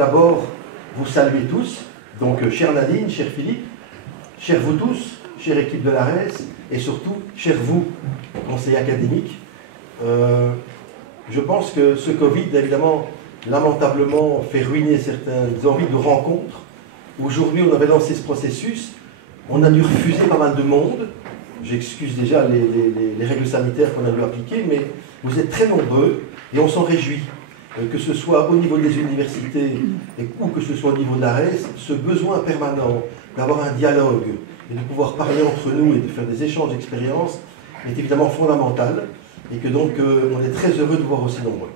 d'abord vous saluer tous, donc chère Nadine, cher Philippe, chers vous tous, chère équipe de l'ARES, et surtout, chers vous, conseillers académiques. Je pense que ce Covid, évidemment, lamentablement, fait ruiner certaines envies de rencontres. Aujourd'hui, on avait lancé ce processus, on a dû refuser pas mal de monde. J'excuse déjà les règles sanitaires qu'on a dû appliquer, mais vous êtes très nombreux et on s'en réjouit. Que ce soit au niveau des universités ou que ce soit au niveau de l'ARES, ce besoin permanent d'avoir un dialogue et de pouvoir parler entre nous et de faire des échanges d'expériences est évidemment fondamental et que donc on est très heureux de voir aussi nombreux.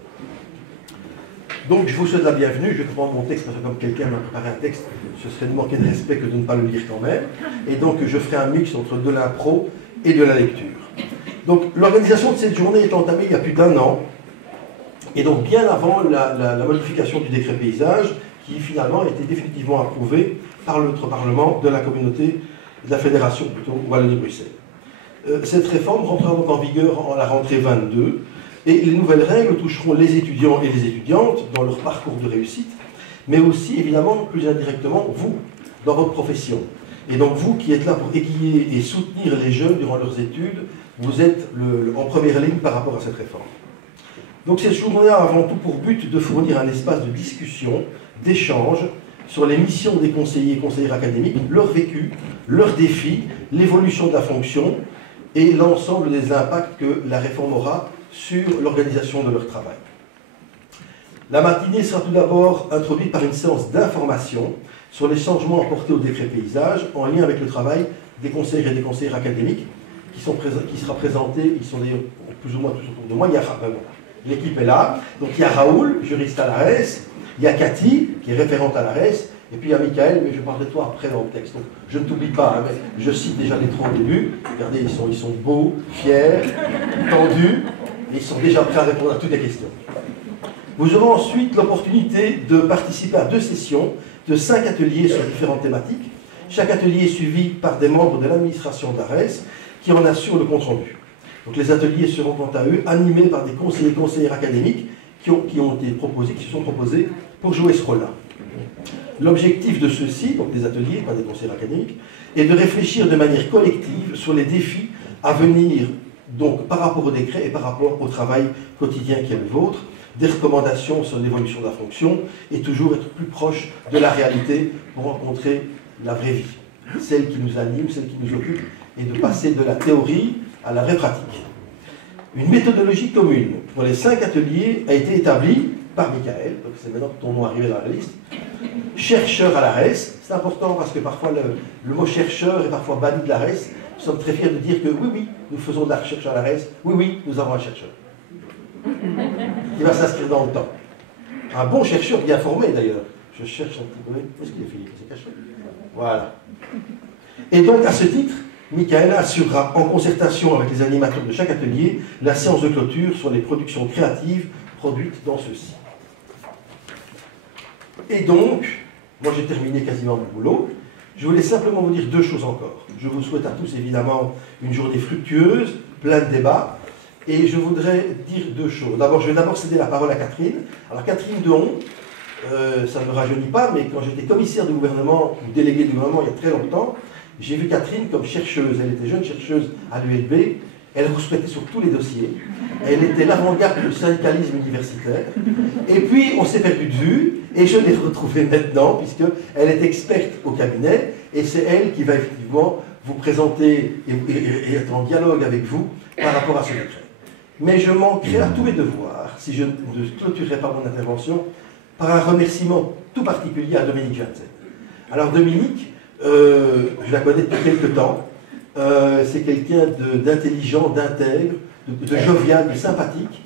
Donc je vous souhaite la bienvenue, je vais prendre mon texte parce que comme quelqu'un m'a préparé un texte, ce serait de manquer de respect que de ne pas le lire quand même. Et donc je ferai un mix entre de l'impro et de la lecture. Donc l'organisation de cette journée est entamée il y a plus d'1 an, et donc bien avant la modification du décret paysage, qui finalement a été définitivement approuvé par notre Parlement de la communauté, de la Fédération plutôt, Wallonie-Bruxelles. Cette réforme rentrera donc en vigueur en la rentrée 22, et les nouvelles règles toucheront les étudiants et les étudiantes dans leur parcours de réussite, mais aussi, évidemment, plus indirectement, vous, dans votre profession. Et donc, vous qui êtes là pour aiguiller et soutenir les jeunes durant leurs études, vous êtes en première ligne par rapport à cette réforme. Donc, cette journée a avant tout pour but de fournir un espace de discussion, d'échange sur les missions des conseillers et conseillères académiques, leur vécu, leurs défis, l'évolution de la fonction et l'ensemble des impacts que la réforme aura sur l'organisation de leur travail. La matinée sera tout d'abord introduite par une séance d'information sur les changements apportés au décret paysage en lien avec le travail des conseillers et des conseillères académiques qui sera présenté, ils sont d'ailleurs plus ou moins tous autour de moi, l'équipe est là, donc il y a Raoul, juriste à l'ARES, il y a Cathy, qui est référente à l'ARES, et puis il y a Michael, mais je parlerai de toi après dans le texte. Donc, je ne t'oublie pas, hein, mais je cite déjà les trois au début. Regardez, ils sont beaux, fiers, tendus, et ils sont déjà prêts à répondre à toutes les questions. Vous aurez ensuite l'opportunité de participer à 2 sessions de 5 ateliers sur différentes thématiques. Chaque atelier est suivi par des membres de l'administration de l'ARES qui en assurent le compte-rendu. Donc les ateliers seront quant à eux animés par des conseillers et conseillères académiques qui se sont proposés pour jouer ce rôle-là. L'objectif de ceux-ci, donc des ateliers, pas des conseillers académiques, est de réfléchir de manière collective sur les défis à venir, donc par rapport au décret et par rapport au travail quotidien qui est le vôtre, des recommandations sur l'évolution de la fonction et toujours être plus proche de la réalité pour rencontrer la vraie vie, celle qui nous anime, celle qui nous occupe, et de passer de la théorie à la vraie pratique. Une méthodologie commune pour les 5 ateliers a été établie par Michael, donc c'est maintenant que ton nom arrivé dans la liste, chercheur à l'ARES. C'est important parce que parfois le mot chercheur est parfois banni de l'ARES. Nous sommes très fiers de dire que oui, nous faisons de la recherche à l'ARES, oui, nous avons un chercheur qui va s'inscrire dans le temps. Un bon chercheur bien formé d'ailleurs. Je cherche un petit peu. Où est-ce qu'il est, Philippe? C'est caché. Voilà. Et donc à ce titre, Michael assurera en concertation avec les animateurs de chaque atelier la séance de clôture sur les productions créatives produites dans ceux-ci. Et donc, moi j'ai terminé quasiment mon boulot. Je voulais simplement vous dire 2 choses encore. Je vous souhaite à tous évidemment une journée fructueuse, plein de débats. Et je voudrais dire 2 choses. D'abord, je vais céder la parole à Catherine. Alors Catherine Dehon, ça ne me rajeunit pas, mais quand j'étais commissaire du gouvernement, ou délégué du gouvernement il y a très longtemps, j'ai vu Catherine comme chercheuse. Elle était jeune chercheuse à l'ULB. Elle rouspétait sur tous les dossiers. Elle était l'avant-garde du syndicalisme universitaire. Et puis, on s'est perdu de vue, et je l'ai retrouvée maintenant, puisqu'elle est experte au cabinet, et c'est elle qui va effectivement vous présenter et être en dialogue avec vous par rapport à ce décret. Mais je manquerai à tous mes devoirs, si je ne clôturerai pas mon intervention, par un remerciement tout particulier à Dominique Janssen. Alors Dominique, je la connais depuis quelque temps. C'est quelqu'un d'intelligent, d'intègre, de jovial, de sympathique,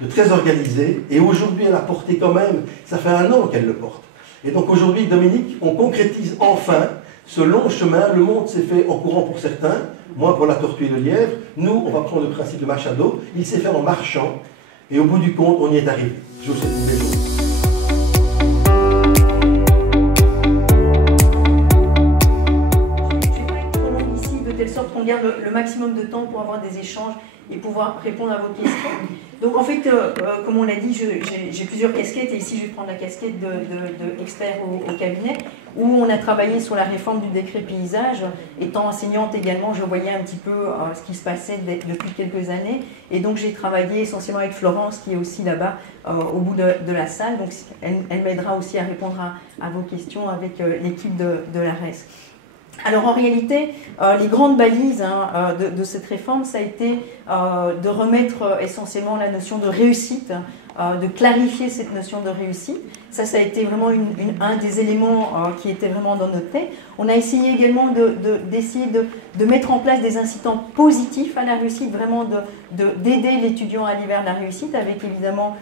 de très organisé. Et aujourd'hui, elle a porté quand même, ça fait 1 an qu'elle le porte. Et donc aujourd'hui, Dominique, on concrétise enfin ce long chemin. Le monde s'est fait en courant pour certains, moi pour la tortue et le lièvre. Nous, on va prendre le principe de Machado. Il s'est fait en marchant. Et au bout du compte, on y est arrivé. Je vous souhaite une belle journée. De telle sorte qu'on garde le maximum de temps pour avoir des échanges et pouvoir répondre à vos questions. Donc en fait, comme on l'a dit, j'ai plusieurs casquettes et ici je vais prendre la casquette d'expert au cabinet où on a travaillé sur la réforme du décret paysage. Étant enseignante également, je voyais un petit peu ce qui se passait depuis quelques années et donc j'ai travaillé essentiellement avec Florence qui est aussi là-bas au bout de la salle. Donc elle m'aidera aussi à répondre à vos questions avec l'équipe de l'ARES. Alors en réalité, les grandes balises de cette réforme, ça a été de remettre essentiellement la notion de réussite, de clarifier cette notion de réussite. Ça a été vraiment un des éléments qui était vraiment dans notre tête. On a essayé également d'essayer de mettre en place des incitants positifs à la réussite, vraiment d'aider l'étudiant à aller vers la réussite, avec évidemment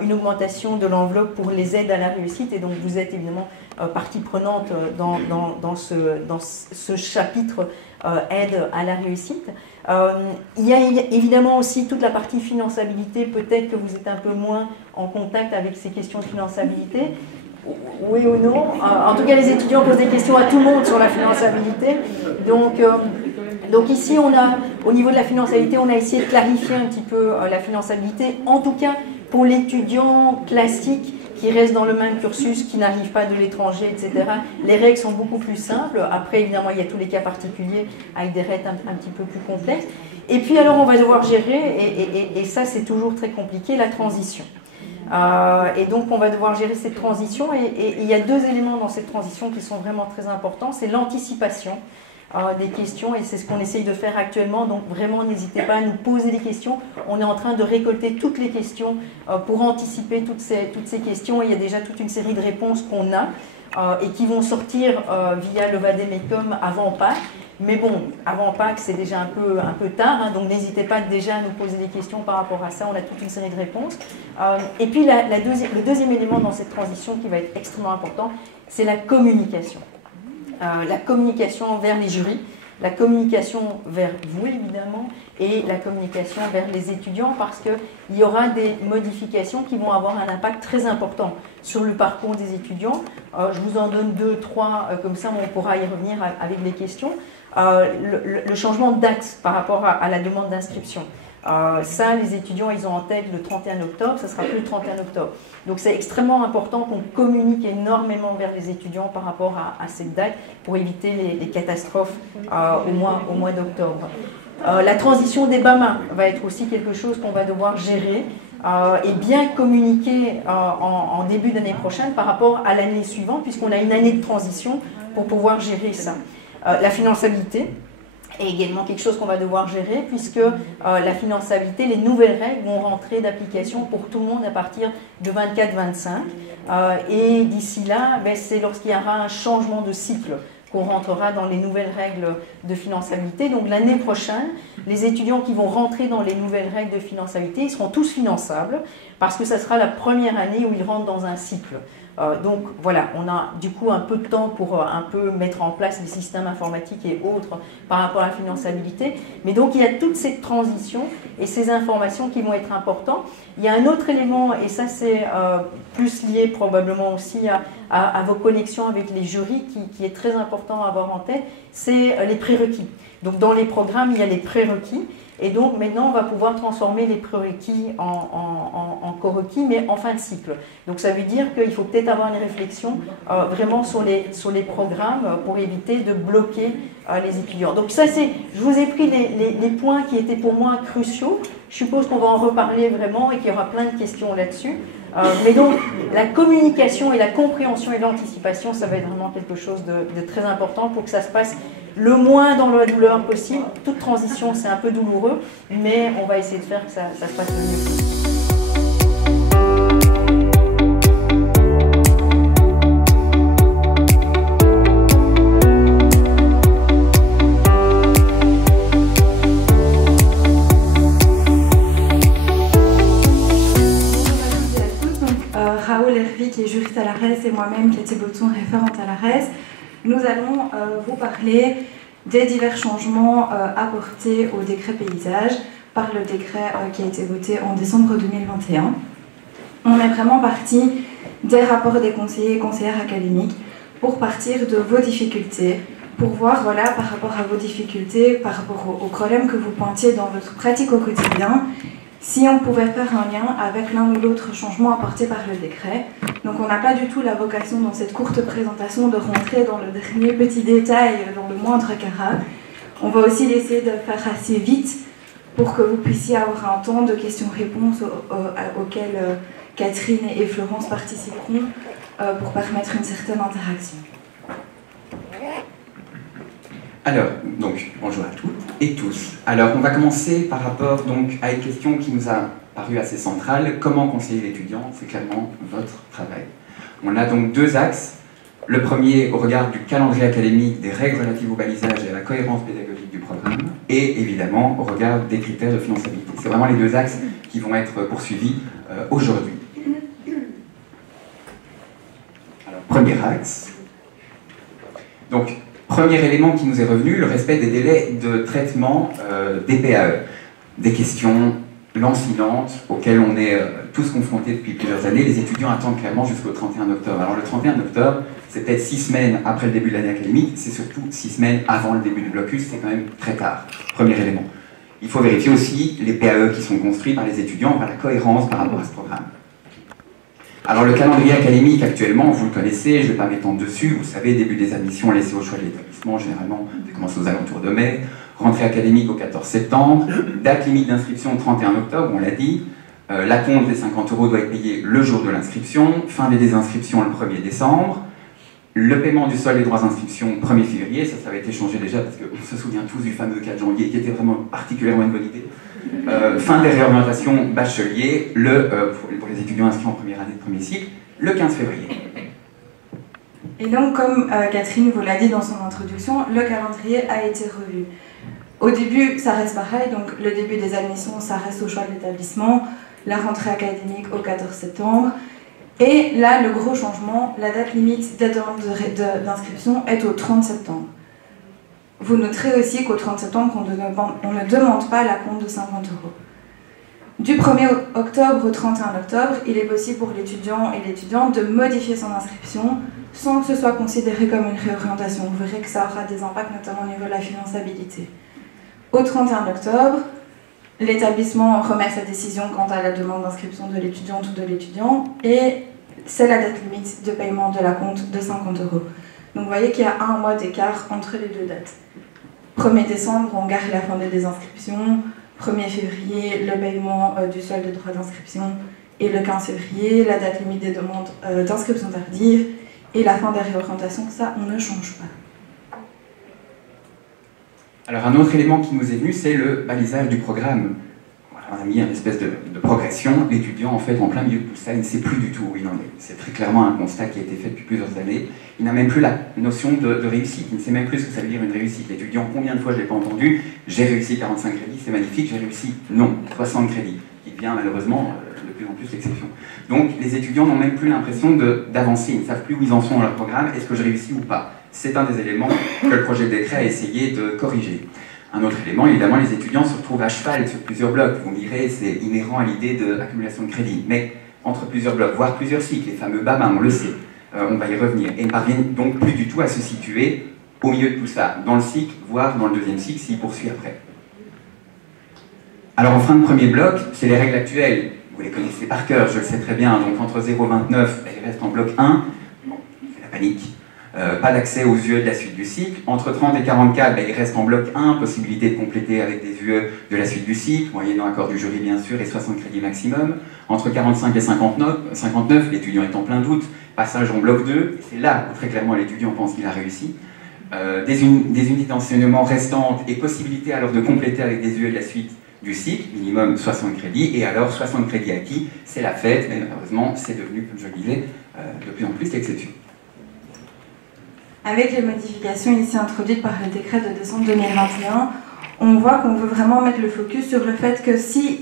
une augmentation de l'enveloppe pour les aides à la réussite. Et donc vous êtes évidemment partie prenante dans ce chapitre aide à la réussite. Il y a évidemment aussi toute la partie finançabilité. Peut-être que vous êtes un peu moins en contact avec ces questions de finançabilité. Oui ou non? En tout cas, les étudiants posent des questions à tout le monde sur la finançabilité. Donc ici, au niveau de la finançabilité, on a essayé de clarifier un petit peu la finançabilité. En tout cas, pour l'étudiant classique qui reste dans le même cursus, qui n'arrive pas de l'étranger, etc. Les règles sont beaucoup plus simples. Après, évidemment, il y a tous les cas particuliers avec des règles un petit peu plus complexes. Et puis, alors, on va devoir gérer, et ça, c'est toujours très compliqué, la transition. Et donc, on va devoir gérer cette transition. Et il y a deux éléments dans cette transition qui sont vraiment très importants. C'est l'anticipation des questions, et c'est ce qu'on essaye de faire actuellement. Donc vraiment, n'hésitez pas à nous poser des questions. On est en train de récolter toutes les questions pour anticiper toutes ces questions. Et il y a déjà toute une série de réponses qu'on a et qui vont sortir via le Vademecum avant Pâques. Mais bon, avant Pâques, c'est déjà un peu tard, donc n'hésitez pas déjà à nous poser des questions par rapport à ça. On a toute une série de réponses. Et puis le deuxième élément dans cette transition qui va être extrêmement important, c'est la communication. La communication vers les jurys, la communication vers vous évidemment, et la communication vers les étudiants, parce qu'il y aura des modifications qui vont avoir un impact très important sur le parcours des étudiants. Je vous en donne 2, 3, comme ça on pourra y revenir avec les questions. Le changement de date par rapport à la demande d'inscription. Ça, les étudiants, ils ont en tête le 31 octobre, ça sera plus le 31 octobre. Donc c'est extrêmement important qu'on communique énormément vers les étudiants par rapport à cette date pour éviter les catastrophes au mois d'octobre. La transition des BAMA va être aussi quelque chose qu'on va devoir gérer et bien communiquer en début d'année prochaine par rapport à l'année suivante, puisqu'on a une année de transition pour pouvoir gérer ça. La finançabilité est également quelque chose qu'on va devoir gérer, puisque la finançabilité, les nouvelles règles vont rentrer d'application pour tout le monde à partir de 24-25. Et d'ici là, c'est lorsqu'il y aura un changement de cycle qu'on rentrera dans les nouvelles règles de finançabilité. Donc l'année prochaine, les étudiants qui vont rentrer dans les nouvelles règles de finançabilité, ils seront tous finançables, parce que ça sera la première année où ils rentrent dans un cycle. Donc voilà, on a du coup un peu de temps pour un peu mettre en place les systèmes informatiques et autres par rapport à la finançabilité. Mais donc il y a toute cette transition et ces informations qui vont être importantes. Il y a un autre élément, et ça c'est plus lié probablement aussi à vos connexions avec les jurys, qui est très important à avoir en tête, c'est les prérequis. Donc dans les programmes, il y a les prérequis. Et donc maintenant, on va pouvoir transformer les prérequis en corequis, mais en fin de cycle. Donc ça veut dire qu'il faut peut-être avoir une réflexion vraiment sur les programmes pour éviter de bloquer les étudiants. Donc ça, je vous ai pris les points qui étaient pour moi cruciaux. Je suppose qu'on va en reparler vraiment et qu'il y aura plein de questions là-dessus. Mais donc, la communication et la compréhension et l'anticipation, ça va être vraiment quelque chose de très important pour que ça se passe le moins dans la douleur possible. Toute transition, c'est un peu douloureux, mais on va essayer de faire que ça se passe le mieux possible. Qui est juriste à l'ARES, et moi-même, Katie Botton, référente à l'ARES, nous allons vous parler des divers changements apportés au décret paysage par le décret qui a été voté en décembre 2021. On est vraiment parti des rapports des conseillers et conseillères académiques pour partir de vos difficultés, pour voir, voilà, par rapport à vos difficultés, par rapport aux problèmes que vous pointiez dans votre pratique au quotidien, si on pouvait faire un lien avec l'un ou l'autre changement apporté par le décret. Donc on n'a pas du tout la vocation dans cette courte présentation de rentrer dans le dernier petit détail, dans le moindre carat. On va aussi essayer de faire assez vite pour que vous puissiez avoir un temps de questions-réponses auxquelles Catherine et Florence participeront pour permettre une certaine interaction. Alors, donc, bonjour à toutes et tous. Alors, on va commencer par rapport donc, à une question qui nous a paru assez centrale. Comment conseiller l'étudiant? C'est clairement votre travail. On a donc deux axes. Le premier, au regard du calendrier académique, des règles relatives au balisage et à la cohérence pédagogique du programme, et évidemment, au regard des critères de finançabilité. C'est vraiment les deux axes qui vont être poursuivis aujourd'hui. Alors, premier axe. Donc, premier élément qui nous est revenu, le respect des délais de traitement des PAE. Des questions lancinantes auxquelles on est tous confrontés depuis plusieurs années. Les étudiants attendent clairement jusqu'au 31 octobre. Alors le 31 octobre, c'est peut-être 6 semaines après le début de l'année académique, c'est surtout 6 semaines avant le début du blocus, c'est quand même très tard. Premier élément. Il faut vérifier aussi les PAE qui sont construits par les étudiants, par la cohérence par rapport à ce programme. Alors le calendrier académique actuellement, vous le connaissez, je ne vais pas m'étendre dessus, vous savez, début des admissions laissées au choix de l'établissement, généralement ça commence aux alentours de mai, rentrée académique au 14 septembre, date limite d'inscription au 31 octobre, on l'a dit, l'acompte des 50 € doit être payé le jour de l'inscription, fin des désinscriptions le 1er décembre, le paiement du solde des droits d'inscription 1er février, ça avait été changé déjà parce qu'on se souvient tous du fameux 4 janvier qui était vraiment particulièrement une bonne idée. Fin des réorientations bachelier pour les étudiants inscrits en première année de premier cycle, le 15 février. Et donc, comme Catherine vous l'a dit dans son introduction, le calendrier a été revu. Au début, ça reste pareil, donc le début des admissions, ça reste au choix de l'établissement, la rentrée académique au 14 septembre, et là, le gros changement, la date limite de demande d'inscription est au 30 septembre. Vous noterez aussi qu'au 30 septembre, on ne demande pas l'acompte de 50 €. Du 1er octobre au 31 octobre, il est possible pour l'étudiant et l'étudiante de modifier son inscription sans que ce soit considéré comme une réorientation. Vous verrez que ça aura des impacts, notamment au niveau de la finançabilité. Au 31 octobre, l'établissement remet sa décision quant à la demande d'inscription de l'étudiante ou de l'étudiant et c'est la date limite de paiement de l'acompte de 50 €. Donc vous voyez qu'il y a un mois d'écart entre les deux dates. 1er décembre, on garde la fin des désinscriptions. 1er février, le paiement du solde des droits d'inscription. Et le 15 février, la date limite des demandes d'inscription tardive. Et la fin des réorientations, ça, on ne change pas. Alors un autre élément qui nous est venu, c'est le balisage du programme. On a mis une espèce de progression. L'étudiant, en fait, en plein milieu de tout ça, il ne sait plus du tout où il en est. C'est très clairement un constat qui a été fait depuis plusieurs années. Il n'a même plus la notion de réussite. Il ne sait même plus ce que ça veut dire une réussite. L'étudiant, combien de fois je ne l'ai pas entendu? J'ai réussi 45 crédits, c'est magnifique. J'ai réussi, non, 60 crédits, qui devient malheureusement de plus en plus l'exception. Donc les étudiants n'ont même plus l'impression d'avancer. Ils ne savent plus où ils en sont dans leur programme. Est-ce que je réussis ou pas? C'est un des éléments que le projet de décret a essayé de corriger. Un autre élément, évidemment, les étudiants se retrouvent à cheval sur plusieurs blocs. Vous me direz, c'est inhérent à l'idée de l'accumulation de crédit. Mais entre plusieurs blocs, voire plusieurs cycles, les fameux BABA, on le sait, on va y revenir. Et ne parviennent donc plus du tout à se situer au milieu de tout ça, dans le cycle, voire dans le deuxième cycle, s'il poursuit après. Alors en fin de premier bloc, c'est les règles actuelles. Vous les connaissez par cœur, je le sais très bien. Donc entre 0,29, il reste en bloc 1. Bon, c'est la panique. Pas d'accès aux UE de la suite du cycle. Entre 30 et 44, il reste en bloc 1, possibilité de compléter avec des UE de la suite du cycle, moyennant accord du jury bien sûr, et 60 crédits maximum. Entre 45 et 59, l'étudiant est en plein doute, passage en bloc 2, et c'est là où très clairement l'étudiant pense qu'il a réussi. Des unités d'enseignement restantes et possibilité alors de compléter avec des UE de la suite du cycle, minimum 60 crédits, et alors 60 crédits acquis, c'est la fête, mais malheureusement c'est devenu, comme je le disais, de plus en plus l'exception. Avec les modifications ici introduites par le décret de décembre 2021, on voit qu'on veut vraiment mettre le focus sur le fait que si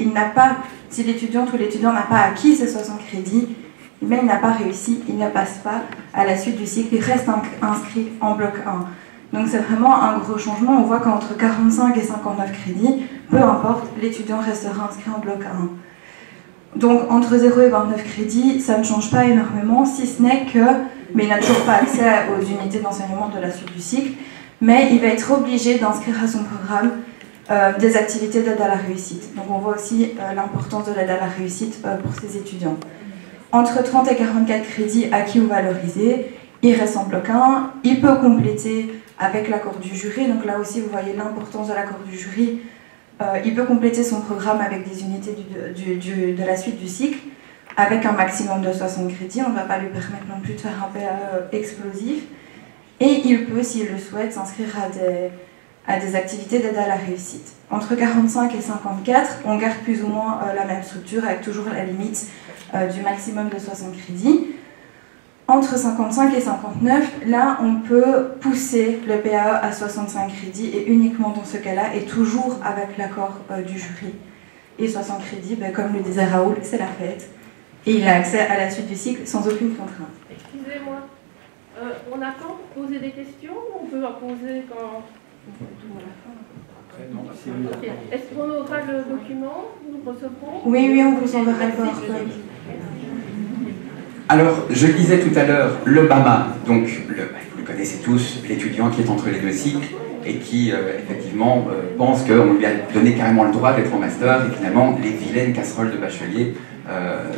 l'étudiante ou l'étudiant n'a pas acquis ces 60 crédits, il n'a pas réussi, il ne passe pas à la suite du cycle, il reste inscrit en bloc 1. Donc c'est vraiment un gros changement, on voit qu'entre 45 et 59 crédits, peu importe, l'étudiant restera inscrit en bloc 1. Donc entre 0 et 29 crédits, ça ne change pas énormément, si ce n'est que, mais il n'a toujours pas accès aux unités d'enseignement de la suite du cycle, mais il va être obligé d'inscrire à son programme des activités d'aide à la réussite. Donc on voit aussi l'importance de l'aide à la réussite pour ces étudiants. Entre 30 et 44 crédits acquis ou valorisés, il reste en bloc 1, il peut compléter avec l'accord du jury, donc là aussi vous voyez l'importance de l'accord du jury, il peut compléter son programme avec des unités de la suite du cycle, avec un maximum de 60 crédits, on ne va pas lui permettre non plus de faire un PAE explosif, et il peut, s'il le souhaite, s'inscrire à des activités d'aide à la réussite. Entre 45 et 54, on garde plus ou moins la même structure, avec toujours la limite du maximum de 60 crédits. Entre 55 et 59, là, on peut pousser le PAE à 65 crédits, et uniquement dans ce cas-là, et toujours avec l'accord du jury. Et 60 crédits, ben, comme le disait Raoul, c'est la fête. Et il a accès à la suite du cycle sans aucune contrainte. Excusez-moi, on attend pour poser des questions ou on peut en poser quand... Okay. Est-ce qu'on aura le document? Nous recevrons? Oui, on vous enverra le PowerPoint. Alors, je disais tout à l'heure, le BAMA, donc vous le connaissez tous, l'étudiant qui est entre les deux cycles et qui, effectivement, pense qu'on lui a donné carrément le droit d'être en master et finalement, les vilaines casseroles de bachelier,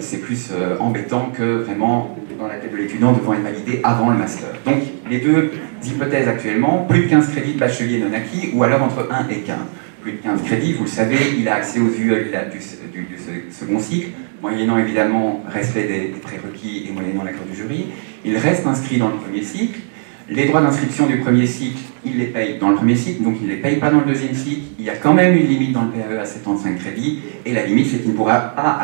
c'est plus embêtant que vraiment dans la tête de l'étudiant devant être validé avant le master. Donc, les deux hypothèses actuellement, plus de 15 crédits de bachelier non acquis ou alors entre 1 et 15. Plus de 15 crédits, vous le savez, il a accès aux UEL du second cycle, moyennant évidemment respect des prérequis et moyennant l'accord du jury. Il reste inscrit dans le premier cycle. Les droits d'inscription du premier cycle, il les paye dans le premier cycle, donc il ne les paye pas dans le deuxième cycle. Il y a quand même une limite dans le PAE à 75 crédits, et la limite, c'est qu'il ne pourra pas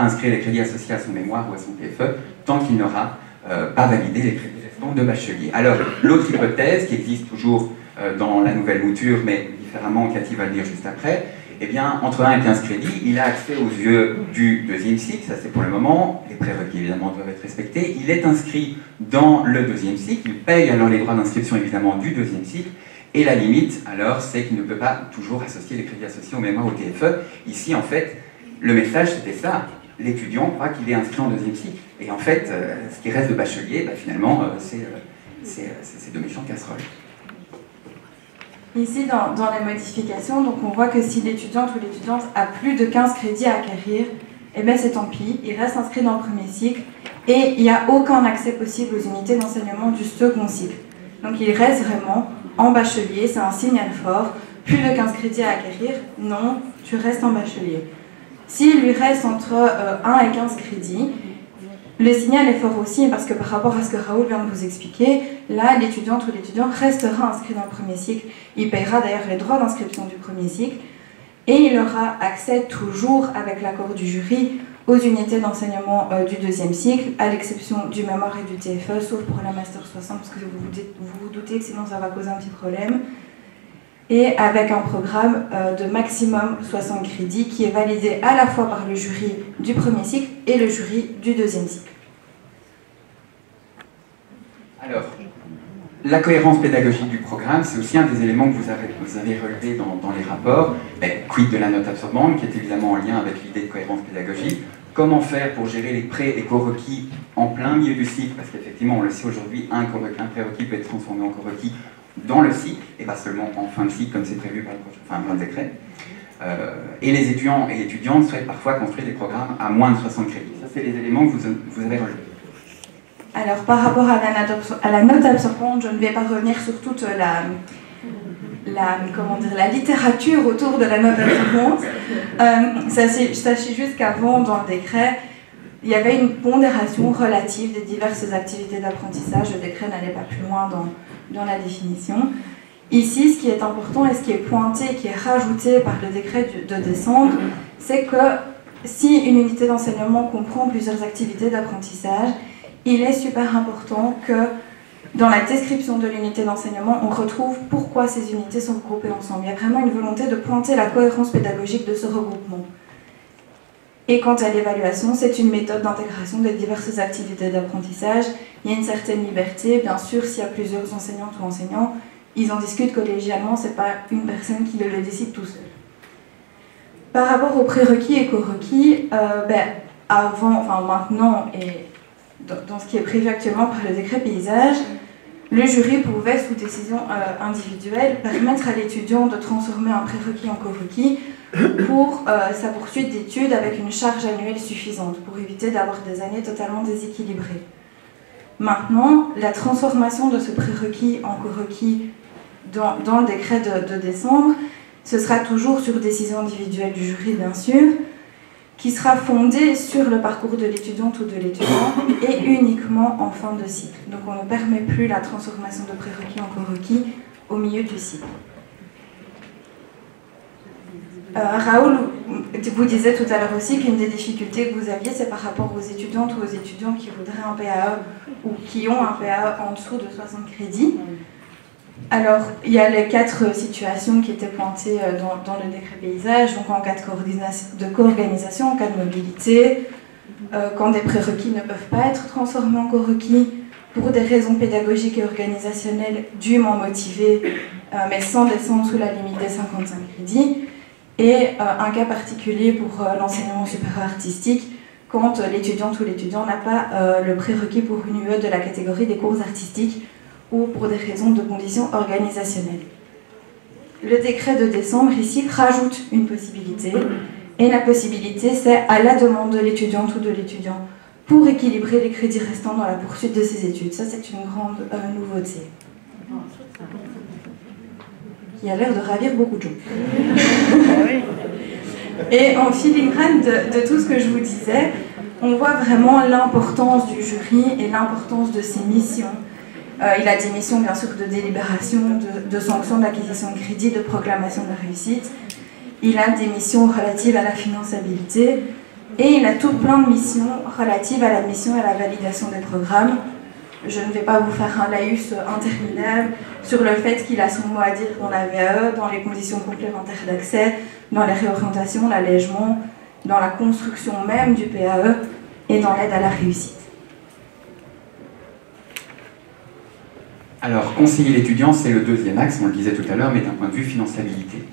inscrire les crédits associés à son mémoire ou à son TFE tant qu'il n'aura pas validé les crédits restants de bachelier. Alors, l'autre hypothèse, qui existe toujours dans la nouvelle mouture, mais différemment, Cathy va le dire juste après, eh bien, entre 1 et 15 crédits, il a accès aux yeux du deuxième cycle, ça c'est pour le moment, les prérequis évidemment doivent être respectés, il est inscrit dans le deuxième cycle, il paye alors les droits d'inscription évidemment du deuxième cycle, et la limite alors c'est qu'il ne peut pas toujours associer les crédits associés au mémoire au TFE. Ici en fait, le message c'était ça, l'étudiant croit qu'il est inscrit en deuxième cycle, et en fait, ce qui reste de bachelier, bah, finalement, c'est de méchantes casseroles. Ici, dans les modifications, donc on voit que si l'étudiante ou l'étudiante a plus de 15 crédits à acquérir, eh bien c'est tant pis, il reste inscrit dans le premier cycle et il n'y a aucun accès possible aux unités d'enseignement du second cycle. Donc il reste vraiment en bachelier, c'est un signal fort. Plus de 15 crédits à acquérir, non, tu restes en bachelier. S'il lui reste entre 1 et 15 crédits, le signal est fort aussi parce que par rapport à ce que Raoul vient de vous expliquer, là, l'étudiante ou l'étudiant restera inscrit dans le premier cycle. Il paiera d'ailleurs les droits d'inscription du premier cycle et il aura accès toujours avec l'accord du jury aux unités d'enseignement du deuxième cycle, à l'exception du mémoire et du TFE, sauf pour la Master 60, parce que vous vous doutez que sinon ça va causer un petit problème. Et avec un programme de maximum 60 crédits qui est validé à la fois par le jury du premier cycle et le jury du deuxième cycle. Alors, la cohérence pédagogique du programme, c'est aussi un des éléments que vous avez relevé dans les rapports. Quid de la note absorbante, qui est évidemment en lien avec l'idée de cohérence pédagogique. Comment faire pour gérer les pré- et co-requis en plein milieu du cycle, parce qu'effectivement, on le sait aujourd'hui, un prérequis peut être transformé en co-requis dans le cycle, et pas seulement en fin de cycle, comme c'est prévu par le décret. Et les étudiants et étudiantes souhaitent parfois construire des programmes à moins de 60 crédits. Ça, c'est les éléments que vous avez relevés. Alors, par rapport à la note absorbante, je ne vais pas revenir sur toute la littérature autour de la note absorbante. Sachez juste qu'avant, dans le décret, il y avait une pondération relative des diverses activités d'apprentissage. Le décret n'allait pas plus loin dans la définition. Ici, ce qui est important et ce qui est pointé, qui est rajouté par le décret de décembre, c'est que si une unité d'enseignement comprend plusieurs activités d'apprentissage, il est super important que dans la description de l'unité d'enseignement, on retrouve pourquoi ces unités sont regroupées ensemble. Il y a vraiment une volonté de pointer la cohérence pédagogique de ce regroupement. Et quant à l'évaluation, c'est une méthode d'intégration des diverses activités d'apprentissage. Il y a une certaine liberté, bien sûr, s'il y a plusieurs enseignantes ou enseignants, ils en discutent collégialement, ce n'est pas une personne qui le décide tout seul. Par rapport aux prérequis et co-requis, maintenant et dans ce qui est prévu actuellement par le décret paysage, le jury pouvait, sous décision individuelle, permettre à l'étudiant de transformer un prérequis en corequis pour sa poursuite d'études avec une charge annuelle suffisante, pour éviter d'avoir des années totalement déséquilibrées. Maintenant, la transformation de ce prérequis en corequis dans le décret de décembre, ce sera toujours sur décision individuelle du jury, bien sûr, qui sera fondée sur le parcours de l'étudiante ou de l'étudiant et uniquement en fin de cycle. Donc on ne permet plus la transformation de prérequis en corequis au milieu du cycle. Raoul vous disait tout à l'heure aussi qu'une des difficultés que vous aviez, c'est par rapport aux étudiantes ou aux étudiants qui voudraient un PAE ou qui ont un PAE en dessous de 60 crédits. Alors, il y a les 4 situations qui étaient pointées dans le décret paysage, donc en cas de co-organisation, en cas de mobilité, quand des prérequis ne peuvent pas être transformés en corequis, pour des raisons pédagogiques et organisationnelles dûment motivées, mais sans descendre sous la limite des 55 crédits, et un cas particulier pour l'enseignement supérieur artistique, quand l'étudiante ou l'étudiant n'a pas le prérequis pour une UE de la catégorie des cours artistiques ou pour des raisons de conditions organisationnelles. Le décret de décembre, ici, rajoute une possibilité, et la possibilité, c'est à la demande de l'étudiante ou de l'étudiant, pour équilibrer les crédits restants dans la poursuite de ses études. Ça, c'est une grande nouveauté, qui a l'air de ravir beaucoup de gens. Et en filigrane de tout ce que je vous disais, on voit vraiment l'importance du jury et l'importance de ses missions. Il a des missions, bien sûr, de délibération, de sanction d'acquisition de crédit, de proclamation de la réussite. Il a des missions relatives à la finançabilité. Et il a tout plein de missions relatives à l'admission et à la validation des programmes. Je ne vais pas vous faire un laïus interminable sur le fait qu'il a son mot à dire dans la VAE, dans les conditions complémentaires d'accès, dans les réorientations, l'allègement, dans la construction même du PAE et dans l'aide à la réussite. Alors, conseiller l'étudiant, c'est le deuxième axe, on le disait tout à l'heure, mais d'un point de vue finançabilité.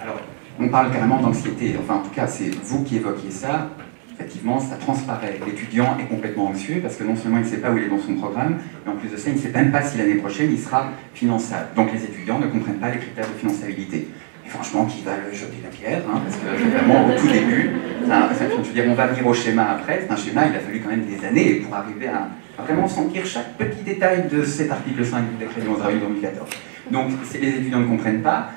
Alors, on parle carrément d'anxiété, enfin en tout cas, c'est vous qui évoquiez ça. Effectivement, ça transparaît. L'étudiant est complètement anxieux parce que non seulement il ne sait pas où il est dans son programme, mais en plus de ça, il ne sait même pas si l'année prochaine il sera finançable. Donc les étudiants ne comprennent pas les critères de finançabilité. Et franchement, qui va le jeter la pierre, hein, parce que c'est vraiment au tout début. Je veux dire, on va venir au schéma après. C'est un schéma, il a fallu quand même des années pour arriver à vraiment sentir chaque petit détail de cet article 5 du décret du 11 avril 2014. Donc les étudiants ne comprennent pas.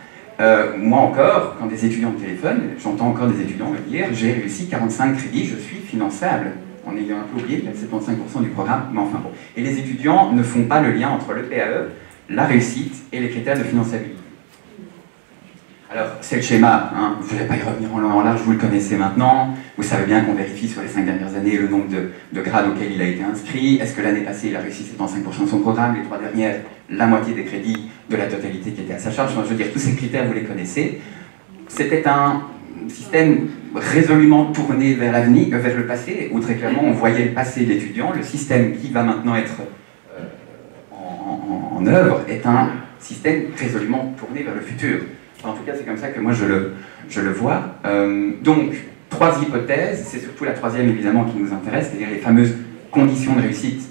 Moi encore, quand des étudiants me téléphonent, j'entends encore des étudiants me dire « j'ai réussi 45 crédits, je suis finançable », en ayant un peu oublié qu'il y a 75% du programme, mais enfin bon. Et les étudiants ne font pas le lien entre le PAE, la réussite et les critères de finançabilité. Alors, c'est le schéma, hein. Je ne vais pas y revenir en long et en large, vous le connaissez maintenant. Vous savez bien qu'on vérifie sur les 5 dernières années le nombre de grades auxquels il a été inscrit. Est-ce que l'année passée, il a réussi 75% de son programme, les 3 dernières, la moitié des crédits de la totalité qui était à sa charge. Enfin, je veux dire, tous ces critères, vous les connaissez. C'était un système résolument tourné vers l'avenir, vers le passé, où très clairement, on voyait le passé de l'étudiant. Le système qui va maintenant être en œuvre est un système résolument tourné vers le futur. En tout cas, c'est comme ça que moi je le vois. Donc, 3 hypothèses, c'est surtout la troisième évidemment qui nous intéresse, c'est-à-dire les fameuses conditions de réussite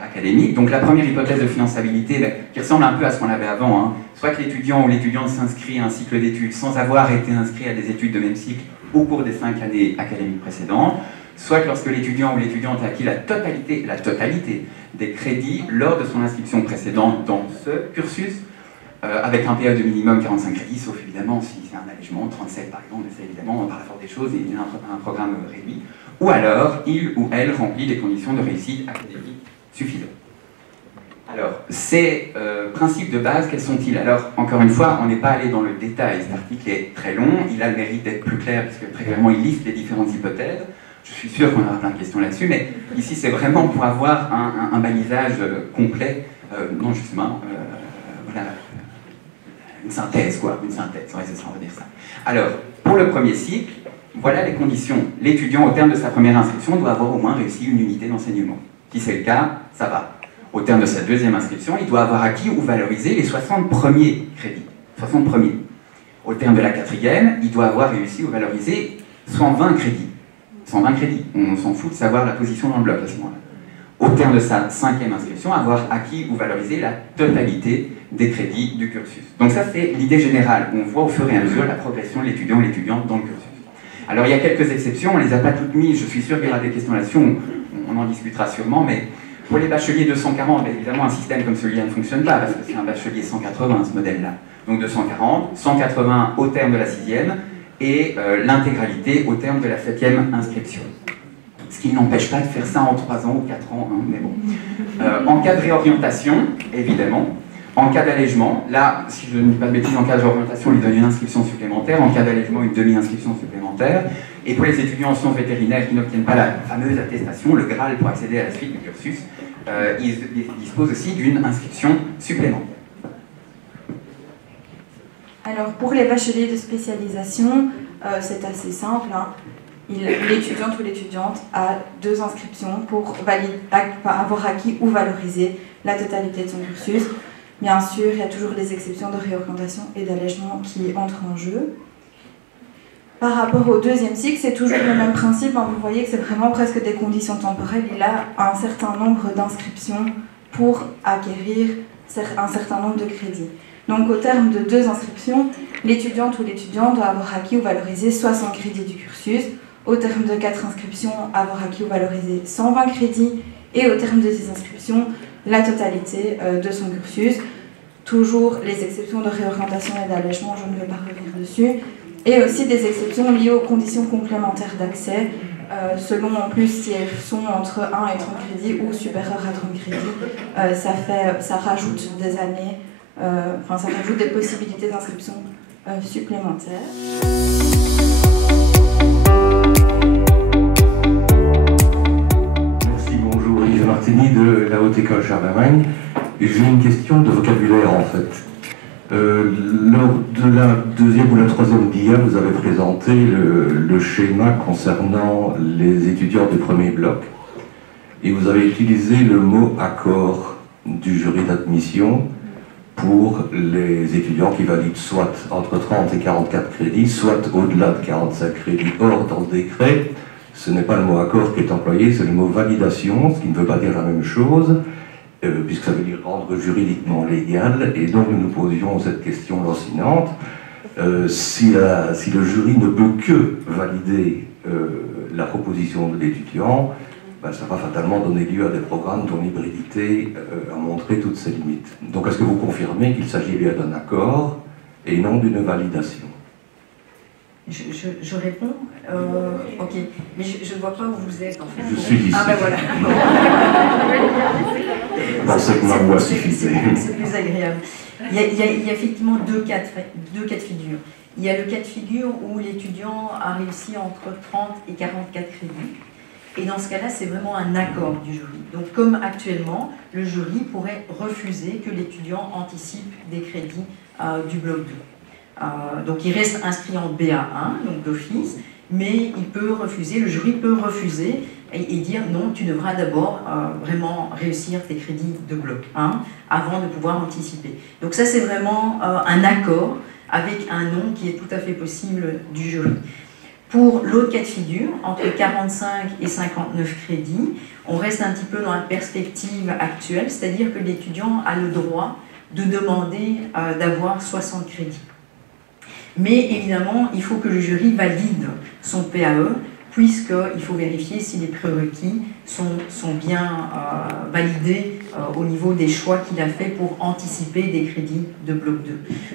académique. Donc la première hypothèse de finançabilité, qui ressemble un peu à ce qu'on avait avant, hein, soit que l'étudiant ou l'étudiante s'inscrit à un cycle d'études sans avoir été inscrit à des études de même cycle au cours des 5 années académiques précédentes, soit que lorsque l'étudiant ou l'étudiante a acquis la totalité des crédits lors de son inscription précédente dans ce cursus, avec un PAE de minimum 45 crédits, sauf évidemment si c'est un allègement, 37 par exemple, mais c'est évidemment par la force des choses et un programme réduit, ou alors il ou elle remplit les conditions de réussite académique suffisantes. Alors, ces principes de base, quels sont-ils? Alors, encore une fois, on n'est pas allé dans le détail, cet article est très long, il a le mérite d'être plus clair, puisque très clairement il liste les différentes hypothèses. Je suis sûr qu'on aura plein de questions là-dessus, mais ici c'est vraiment pour avoir un balisage complet, non justement, voilà, une synthèse, quoi, une synthèse, ouais, c'est ça, on va dire ça. Alors, pour le premier cycle, voilà les conditions. L'étudiant, au terme de sa première inscription, doit avoir au moins réussi une unité d'enseignement. Si c'est le cas, ça va. Au terme de sa deuxième inscription, il doit avoir acquis ou valorisé les 60 premiers crédits. 60 premiers. Au terme de la quatrième, il doit avoir réussi ou valorisé 120 crédits. 120 crédits. On s'en fout de savoir la position dans le bloc à ce moment-là. au terme de sa 5e inscription, avoir acquis ou valorisé la totalité des crédits du cursus. Donc ça, c'est l'idée générale. On voit au fur et à mesure la progression de l'étudiant et l'étudiante dans le cursus. Alors il y a quelques exceptions, on ne les a pas toutes mises, je suis sûr qu'il y aura des questions là-dessus, on en discutera sûrement, mais pour les bacheliers 240, évidemment un système comme celui-là ne fonctionne pas, parce que c'est un bachelier 180 ce modèle-là. Donc 240, 180 au terme de la 6e, et l'intégralité au terme de la 7e inscription. Ce qui n'empêche pas de faire ça en 3 ans ou 4 ans, hein, mais bon. En cas de réorientation, évidemment, en cas d'allègement, là, si je ne dis pas de bêtises, en cas de réorientation, on lui donne une inscription supplémentaire, en cas d'allègement, une demi-inscription supplémentaire, et pour les étudiants en sciences vétérinaires qui n'obtiennent pas la fameuse attestation, le Graal pour accéder à la suite du cursus, ils disposent aussi d'une inscription supplémentaire. Alors pour les bacheliers de spécialisation, c'est assez simple, hein. L'étudiante ou l'étudiante a 2 inscriptions pour avoir acquis ou valorisé la totalité de son cursus. Bien sûr, il y a toujours les exceptions de réorientation et d'allègement qui entrent en jeu. Par rapport au 2e cycle, c'est toujours le même principe, hein. Vous voyez que c'est vraiment presque des conditions temporelles. Il a un certain nombre d'inscriptions pour acquérir un certain nombre de crédits. Donc au terme de 2 inscriptions, l'étudiante ou l'étudiant doit avoir acquis ou valorisé 60 crédits du cursus. Au terme de 4 inscriptions, avoir acquis ou valorisé 120 crédits. Et au terme de 10 inscriptions, la totalité de son cursus. Toujours les exceptions de réorientation et d'allègement, je ne vais pas revenir dessus. Et aussi des exceptions liées aux conditions complémentaires d'accès, selon en plus si elles sont entre 1 et 30 crédits ou supérieures à 30 crédits. Ça rajoute des années, ça rajoute des possibilités d'inscription supplémentaires. Merci, bonjour, Yves Martini de la Haute École Charlemagne. J'ai une question de vocabulaire en fait. Lors de la 2e ou la 3e dia, vous avez présenté le schéma concernant les étudiants du premier bloc et vous avez utilisé le mot accord du jury d'admission pour les étudiants qui valident soit entre 30 et 44 crédits, soit au-delà de 45 crédits. Or, dans le décret, ce n'est pas le mot accord qui est employé, c'est le mot validation, ce qui ne veut pas dire la même chose, puisque ça veut dire rendre juridiquement légal, et donc nous nous posions cette question lancinante. Si le jury ne peut que valider la proposition de l'étudiant, ben, ça va fatalement donner lieu à des programmes dont l'hybridité a montré toutes ses limites. Donc est-ce que vous confirmez qu'il s'agit bien d'un accord et non d'une validation? Je réponds. Ok, mais je ne vois pas où vous êtes en fait. Je suis ici. Ah ben voilà. Dans cette ma voix suffisait. C'est plus agréable. Il y a effectivement deux cas de figure. Il y a le cas de figure où l'étudiant a réussi entre 30 et 44 crédits. Et dans ce cas-là, c'est vraiment un accord du jury. Donc comme actuellement, le jury pourrait refuser que l'étudiant anticipe des crédits du bloc 2. Donc il reste inscrit en BA1, donc d'office, mais il peut refuser, le jury peut refuser et dire non, tu devras d'abord vraiment réussir tes crédits de bloc 1 avant de pouvoir anticiper. Donc ça c'est vraiment un accord avec un non qui est tout à fait possible du jury. Pour l'autre cas de figure, entre 45 et 59 crédits, on reste un petit peu dans la perspective actuelle, c'est-à-dire que l'étudiant a le droit de demander d'avoir 60 crédits. Mais évidemment, il faut que le jury valide son PAE, puisqu'il faut vérifier si les prérequis sont bien validés au niveau des choix qu'il a fait pour anticiper des crédits de bloc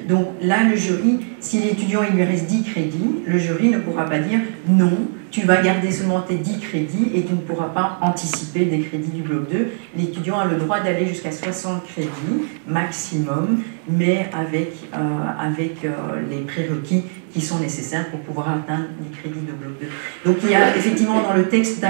2. Donc là, le jury, si l'étudiant il lui reste 10 crédits, le jury ne pourra pas dire non, tu vas garder seulement tes 10 crédits et tu ne pourras pas anticiper des crédits du bloc 2. L'étudiant a le droit d'aller jusqu'à 60 crédits maximum, mais avec les prérequis qui sont nécessaires pour pouvoir atteindre les crédits de bloc 2. Donc il y a effectivement dans le texte,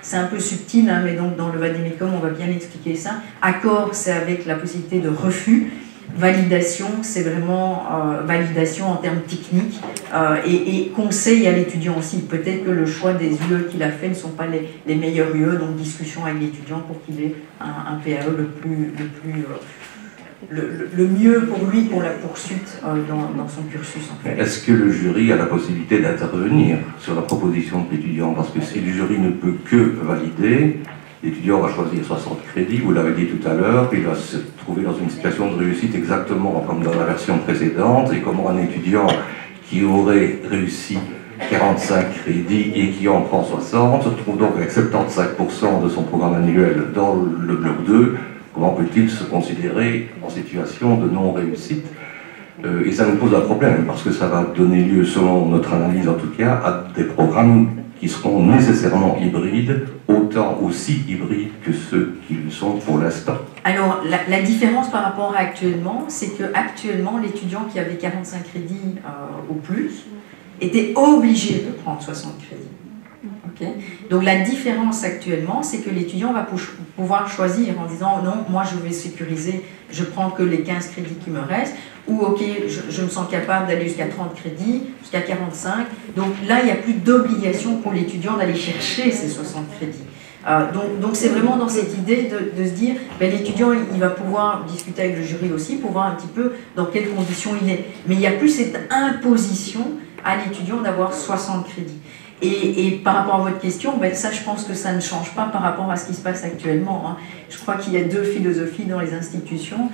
c'est un peu subtil, hein, mais donc dans le Vademecum on va bien expliquer ça. Accord, c'est avec la possibilité de refus. Validation, c'est vraiment validation en termes techniques et conseil à l'étudiant aussi. Peut-être que le choix des UE qu'il a fait ne sont pas les meilleurs UE, donc discussion avec l'étudiant pour qu'il ait un PAE le mieux pour lui pour la poursuite dans son cursus. En fait. Est-ce que le jury a la possibilité d'intervenir sur la proposition de l'étudiant? Parce que si le jury ne peut que valider, l'étudiant va choisir 60 crédits, vous l'avez dit tout à l'heure, puis il va se trouver dans une situation de réussite exactement comme dans la version précédente, et comment un étudiant qui aurait réussi 45 crédits et qui en prend 60 se trouve donc avec 75% de son programme annuel dans le bloc 2, comment peut-il se considérer en situation de non-réussite? Et ça nous pose un problème, parce que ça va donner lieu, selon notre analyse en tout cas, à des programmes qui seront nécessairement hybrides, autant aussi hybrides que ceux qui le sont pour l'instant. Alors, la différence par rapport à actuellement, c'est qu'actuellement, l'étudiant qui avait 45 crédits ou plus était obligé de prendre 60 crédits. Okay. Donc la différence actuellement, c'est que l'étudiant va pouvoir choisir en disant non, moi je vais sécuriser, je prends que les 15 crédits qui me restent, ou ok, je me sens capable d'aller jusqu'à 30 crédits, jusqu'à 45. Donc là, il n'y a plus d'obligation pour l'étudiant d'aller chercher ces 60 crédits. Donc c'est vraiment dans cette idée de se dire, ben, l'étudiant il va pouvoir discuter avec le jury aussi pour voir un petit peu dans quelles conditions il est. Mais il n'y a plus cette imposition à l'étudiant d'avoir 60 crédits. Et par rapport à votre question, ben ça je pense que ça ne change pas par rapport à ce qui se passe actuellement. Hein. Je crois qu'il y a deux philosophies dans les institutions.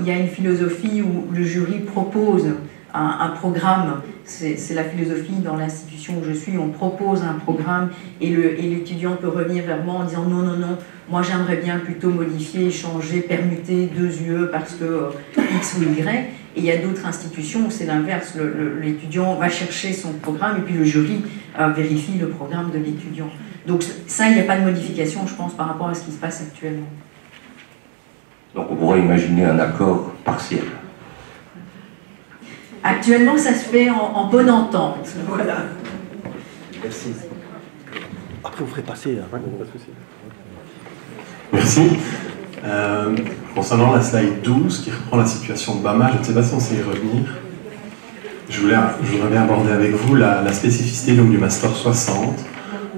Il y a une philosophie où le jury propose un programme, c'est la philosophie dans l'institution où je suis, on propose un programme et l'étudiant peut revenir vers moi en disant non, non, non, moi j'aimerais bien plutôt modifier, changer, permuter 2 UE parce que X ou Y. Et il y a d'autres institutions où c'est l'inverse, l'étudiant va chercher son programme et puis le jury vérifie le programme de l'étudiant. Donc ça, il n'y a pas de modification, je pense, par rapport à ce qui se passe actuellement. Donc on pourrait imaginer un accord partiel. Actuellement, ça se fait en bonne entente. Voilà. Merci. Après, vous ferez passer. Pas de souci. Merci. Concernant la slide 12 qui reprend la situation de BAMA, je ne sais pas si on sait y revenir. Je voudrais bien aborder avec vous la spécificité donc, du Master 60,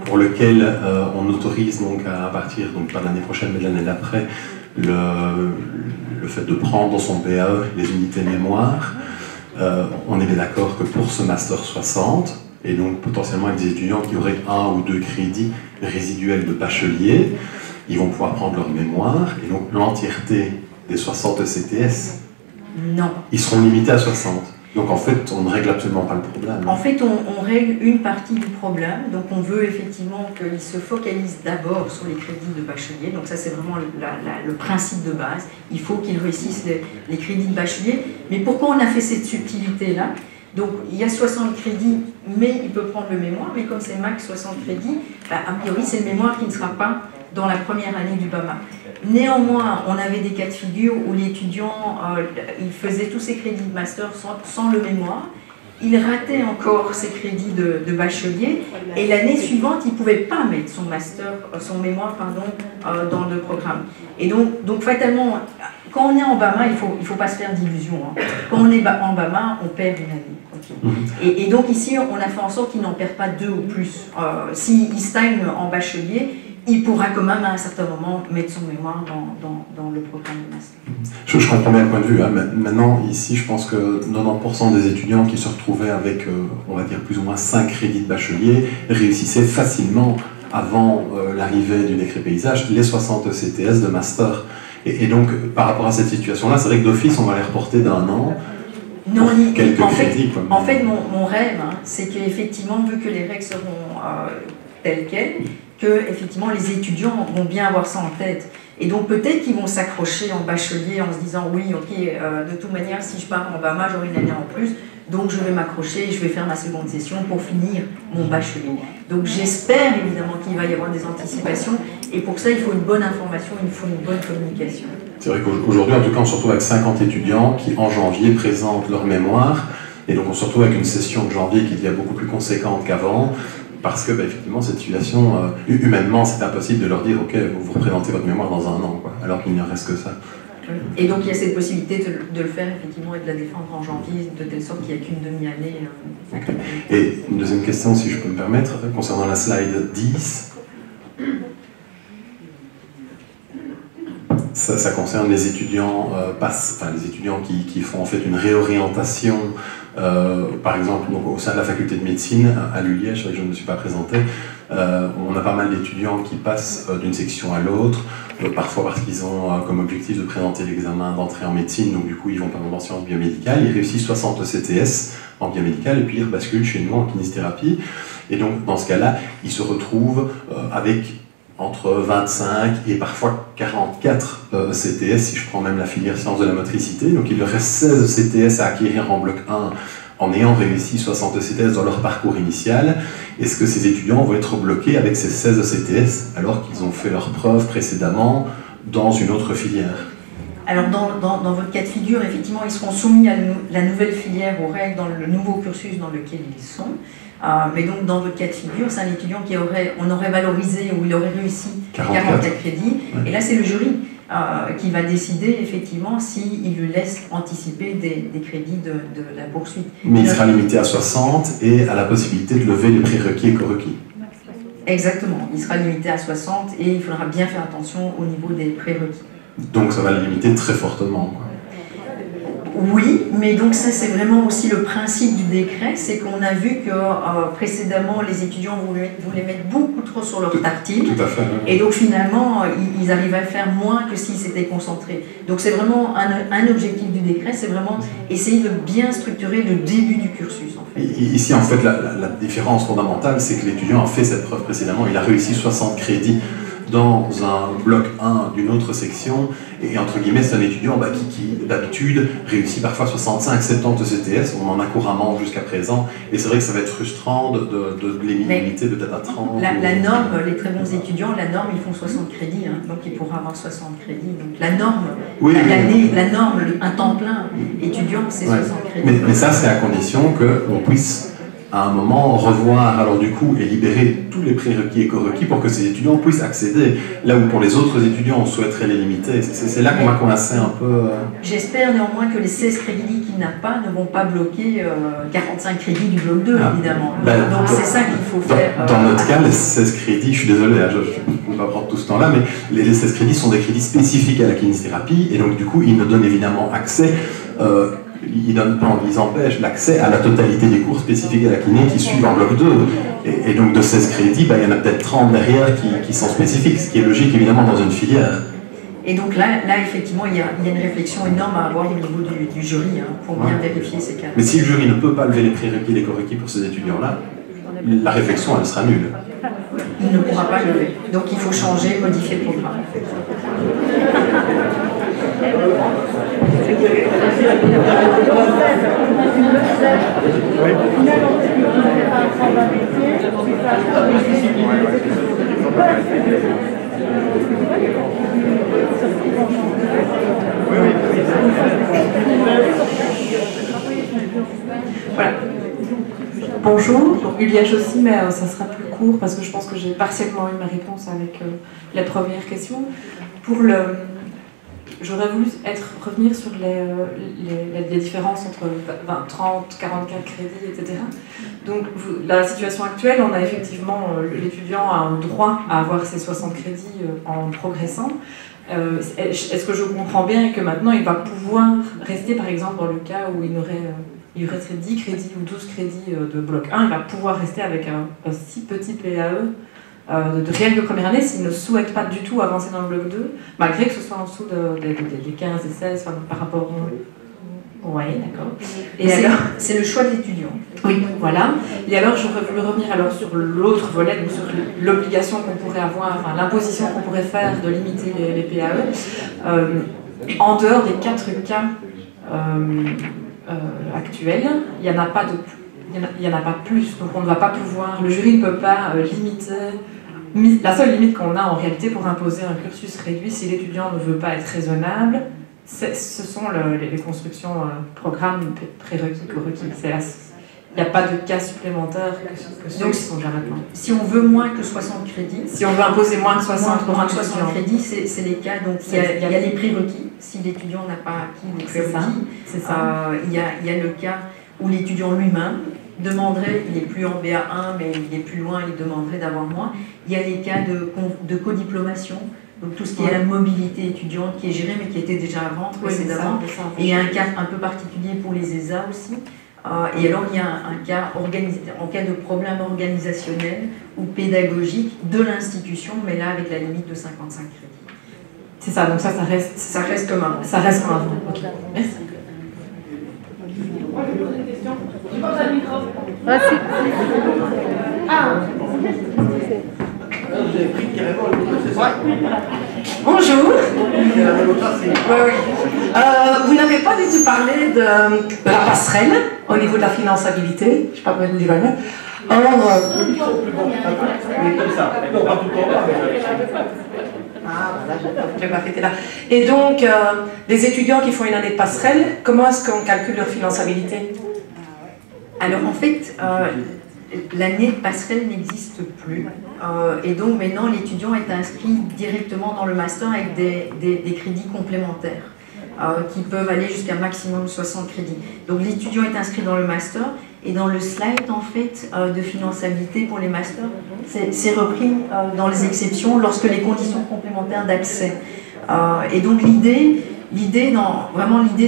pour lequel on autorise donc, à partir, donc, pas l'année prochaine mais l'année d'après, le fait de prendre dans son PAE les unités mémoire. On est bien d'accord que pour ce Master 60, et donc potentiellement avec des étudiants qui auraient 1 ou 2 crédits résiduels de bachelier, ils vont pouvoir prendre leur mémoire, et donc l'entièreté des 60 CTS, non. Ils seront limités à 60. Donc en fait, on ne règle absolument pas le problème. En fait, on règle une partie du problème. Donc on veut effectivement qu'ils se focalisent d'abord sur les crédits de bachelier. Donc ça, c'est vraiment le principe de base. Il faut qu'ils réussissent les crédits de bachelier. Mais pourquoi on a fait cette subtilité-là? Donc il y a 60 crédits, mais il peut prendre le mémoire. Mais comme c'est max 60 crédits, a priori, c'est le mémoire qui ne sera pas dans la première année du BAMA. Néanmoins, on avait des cas de figure où l'étudiant, il faisait tous ses crédits de master sans le mémoire, il ratait encore ses crédits de bachelier, et l'année suivante, il ne pouvait pas mettre son mémoire dans le programme. Et donc fatalement, quand on est en BAMA, il faut pas se faire d'illusions. Hein. Quand on est en BAMA, on perd une année. Okay. Et donc ici, on a fait en sorte qu'il n'en perd pas 2 ou plus. S'il stagne en bachelier, il pourra quand même à un certain moment mettre son mémoire dans le programme de master. Je comprends bien le point de vue. Hein. Maintenant, ici, je pense que 90% des étudiants qui se retrouvaient avec, on va dire, plus ou moins 5 crédits de bachelier réussissaient facilement, avant l'arrivée du décret paysage, les 60 CTS de master. Et donc, par rapport à cette situation-là, c'est vrai que d'office, on va les reporter d'1 an. Non, quelques crédits. En fait, mon rêve, hein, c'est qu'effectivement, vu que les règles seront telles quelles, que effectivement les étudiants vont bien avoir ça en tête. Et donc peut-être qu'ils vont s'accrocher en bachelier en se disant oui, ok, de toute manière, si je pars en BAMA, j'aurai une année en plus, donc je vais m'accrocher, je vais faire ma seconde session pour finir mon bachelier. Donc j'espère évidemment qu'il va y avoir des anticipations, et pour ça il faut une bonne information, il faut une bonne communication. C'est vrai qu'aujourd'hui, en tout cas, on se retrouve avec 50 étudiants qui, en janvier, présentent leur mémoire, et donc on se retrouve avec une session de janvier qui devient beaucoup plus conséquente qu'avant, parce que, cette situation, humainement, c'est impossible de leur dire « Ok, vous représentez votre mémoire dans 1 an, quoi, alors qu'il n'y en reste que ça. » Et donc, il y a cette possibilité de le faire, effectivement, et de la défendre en janvier, de telle sorte qu'il n'y a qu'une demi-année. Okay. Et une deuxième question, si je peux me permettre, concernant la slide 10. Ça concerne les étudiants, les étudiants qui font en fait une réorientation, par exemple donc, au sein de la faculté de médecine à l'ULiège, je ne me suis pas présenté. On a pas mal d'étudiants qui passent d'une section à l'autre, parfois parce qu'ils ont comme objectif de présenter l'examen d'entrée en médecine, donc du coup ils vont par exemple en sciences biomédicales, ils réussissent 60 ECTS en biomédicale et puis ils basculent chez nous en kinésithérapie. Et donc dans ce cas-là, ils se retrouvent avec entre 25 et parfois 44 CTS, si je prends même la filière sciences de la motricité. Donc il leur reste 16 CTS à acquérir en bloc 1 en ayant réussi 60 ECTS dans leur parcours initial. Est-ce que ces étudiants vont être bloqués avec ces 16 ECTS alors qu'ils ont fait leurs preuves précédemment dans une autre filière? Alors dans votre cas de figure, effectivement, ils seront soumis à la nouvelle filière aux règles dans le nouveau cursus dans lequel ils sont. Mais donc dans votre cas de figure, c'est un étudiant on aurait valorisé ou il aurait réussi 44 crédits. Ouais. Et là, c'est le jury qui va décider effectivement s'il lui laisse anticiper des crédits de la poursuite. Mais il sera limité à 60 et à la possibilité de lever les prérequis et correquis. Exactement, il sera limité à 60 et il faudra bien faire attention au niveau des prérequis. Donc ça va le limiter très fortement, quoi. Oui, mais donc ça c'est vraiment aussi le principe du décret, c'est qu'on a vu que précédemment les étudiants voulaient mettre beaucoup trop sur leur tartine. Tout à fait. Et donc finalement ils arrivaient à faire moins que s'ils s'étaient concentrés. Donc c'est vraiment un objectif du décret, c'est vraiment essayer de bien structurer le début du cursus en fait. Ici en fait la différence fondamentale c'est que l'étudiant a fait cette preuve précédemment, il a réussi 60 crédits dans un bloc 1 d'une autre section, et entre guillemets c'est un étudiant qui d'habitude réussit parfois 65-70 ECTS, on en a couramment jusqu'à présent, et c'est vrai que ça va être frustrant de les limiter peut-être à 30. La norme, les très bons étudiants, la norme ils font 60 crédits, hein, donc ils pourront avoir 60 crédits, donc la norme, la norme, un temps plein étudiant c'est 60 crédits. Mais ça c'est à condition qu'on puisse à un moment revoir alors du coup et libérer tous les prérequis et correquis pour que ces étudiants puissent accéder, là où pour les autres étudiants on souhaiterait les limiter. C'est là qu'on va coincer un peu. J'espère néanmoins que les 16 crédits qu'il n'a pas ne vont pas bloquer 45 crédits du bloc 2 évidemment. Donc c'est ça qu'il faut faire. Dans notre cas, les 16 crédits, je suis désolé, je ne vais pas prendre tout ce temps-là, mais les 16 crédits sont des crédits spécifiques à la kinésithérapie et donc du coup ils nous donnent évidemment accès ils empêchent l'accès à la totalité des cours spécifiques à la kiné qui suivent en bloc 2. Et donc de 16 crédits, il y en a peut-être 30 derrière qui sont spécifiques, ce qui est logique évidemment dans une filière. Et donc là effectivement, il y a une réflexion énorme à avoir au niveau du jury pour bien vérifier ces cas. Mais si le jury ne peut pas lever les prérequis et les correquis pour ces étudiants-là, la réflexion, elle sera nulle. Il ne pourra pas lever. Donc il faut changer, modifier le programme. Voilà. Bonjour, donc Uliège aussi, mais ça sera plus court parce que je pense que j'ai partiellement eu ma réponse avec la première question. J'aurais voulu revenir sur les différences entre 20, 30, 44 crédits, etc. Donc, la situation actuelle, on a effectivement, l'étudiant a un droit à avoir ses 60 crédits en progressant. Est-ce que je comprends bien que maintenant, il va pouvoir rester, par exemple, dans le cas où il resterait 10 crédits ou 12 crédits de bloc 1, il va pouvoir rester avec un si petit PAE de rien que première année s'il ne souhaite pas du tout avancer dans le bloc 2, malgré que ce soit en dessous des 15 et 16 par rapport au... Oui, d'accord. Et alors, c'est le choix de l'étudiant. Oui, voilà. Et alors, j'aurais voulu revenir sur l'autre volet, donc sur l'obligation qu'on pourrait avoir, enfin, l'imposition qu'on pourrait faire de limiter les PAE. En dehors des 4 cas actuels, il n'y en a pas plus, donc on ne va pas pouvoir, le jury ne peut pas limiter. La seule limite qu'on a en réalité pour imposer un cursus réduit si l'étudiant ne veut pas être raisonnable, ce sont les constructions programmes prérequis, correquis. Il n'y a pas de cas supplémentaires que ceux qui sont déjà maintenant. Si on veut moins que 60 crédits, si on veut imposer moins que 60 pour un 60 crédits, c'est les cas. Donc il y a les prérequis. Si l'étudiant n'a pas acquis les prérequis, il y a le cas où l'étudiant lui-même demanderait, il n'est plus en BA1, mais il est plus loin, il demanderait d'avoir moins. Il y a les cas de codiplomation, Donc tout ce qui est la mobilité étudiante qui est gérée, mais qui était déjà à vendre précédemment. Et il y a un cas un peu particulier pour les ESA aussi. Et alors il y a un cas en cas de problème organisationnel ou pédagogique de l'institution, mais là avec la limite de 55 crédits. C'est ça, donc ça reste comme avant. Ça reste comme avant. Ok, merci. Moi, je vais poser des questions. Je pense à le micro. Ah, Vous avez pris carrément le micro, c'est ça? Bonjour. C'est la démocratie. Oui, oui. Vous n'avez pas du tout parlé de la passerelle au niveau de la finançabilité. Je ne sais pas comment vous dire. Or, Mais comme ça. Non, pas tout le temps. ah, voilà, je vais m'arrêter là. Et donc, les étudiants qui font une année de passerelle, comment est-ce qu'on calcule leur finançabilité? Alors en fait, l'année de passerelle n'existe plus. Et donc maintenant, l'étudiant est inscrit directement dans le master avec des crédits complémentaires qui peuvent aller jusqu'à maximum 60 crédits. Donc l'étudiant est inscrit dans le master et dans le slide en fait de finançabilité pour les masters, c'est repris dans les exceptions lorsque les conditions complémentaires d'accès. Et donc l'idée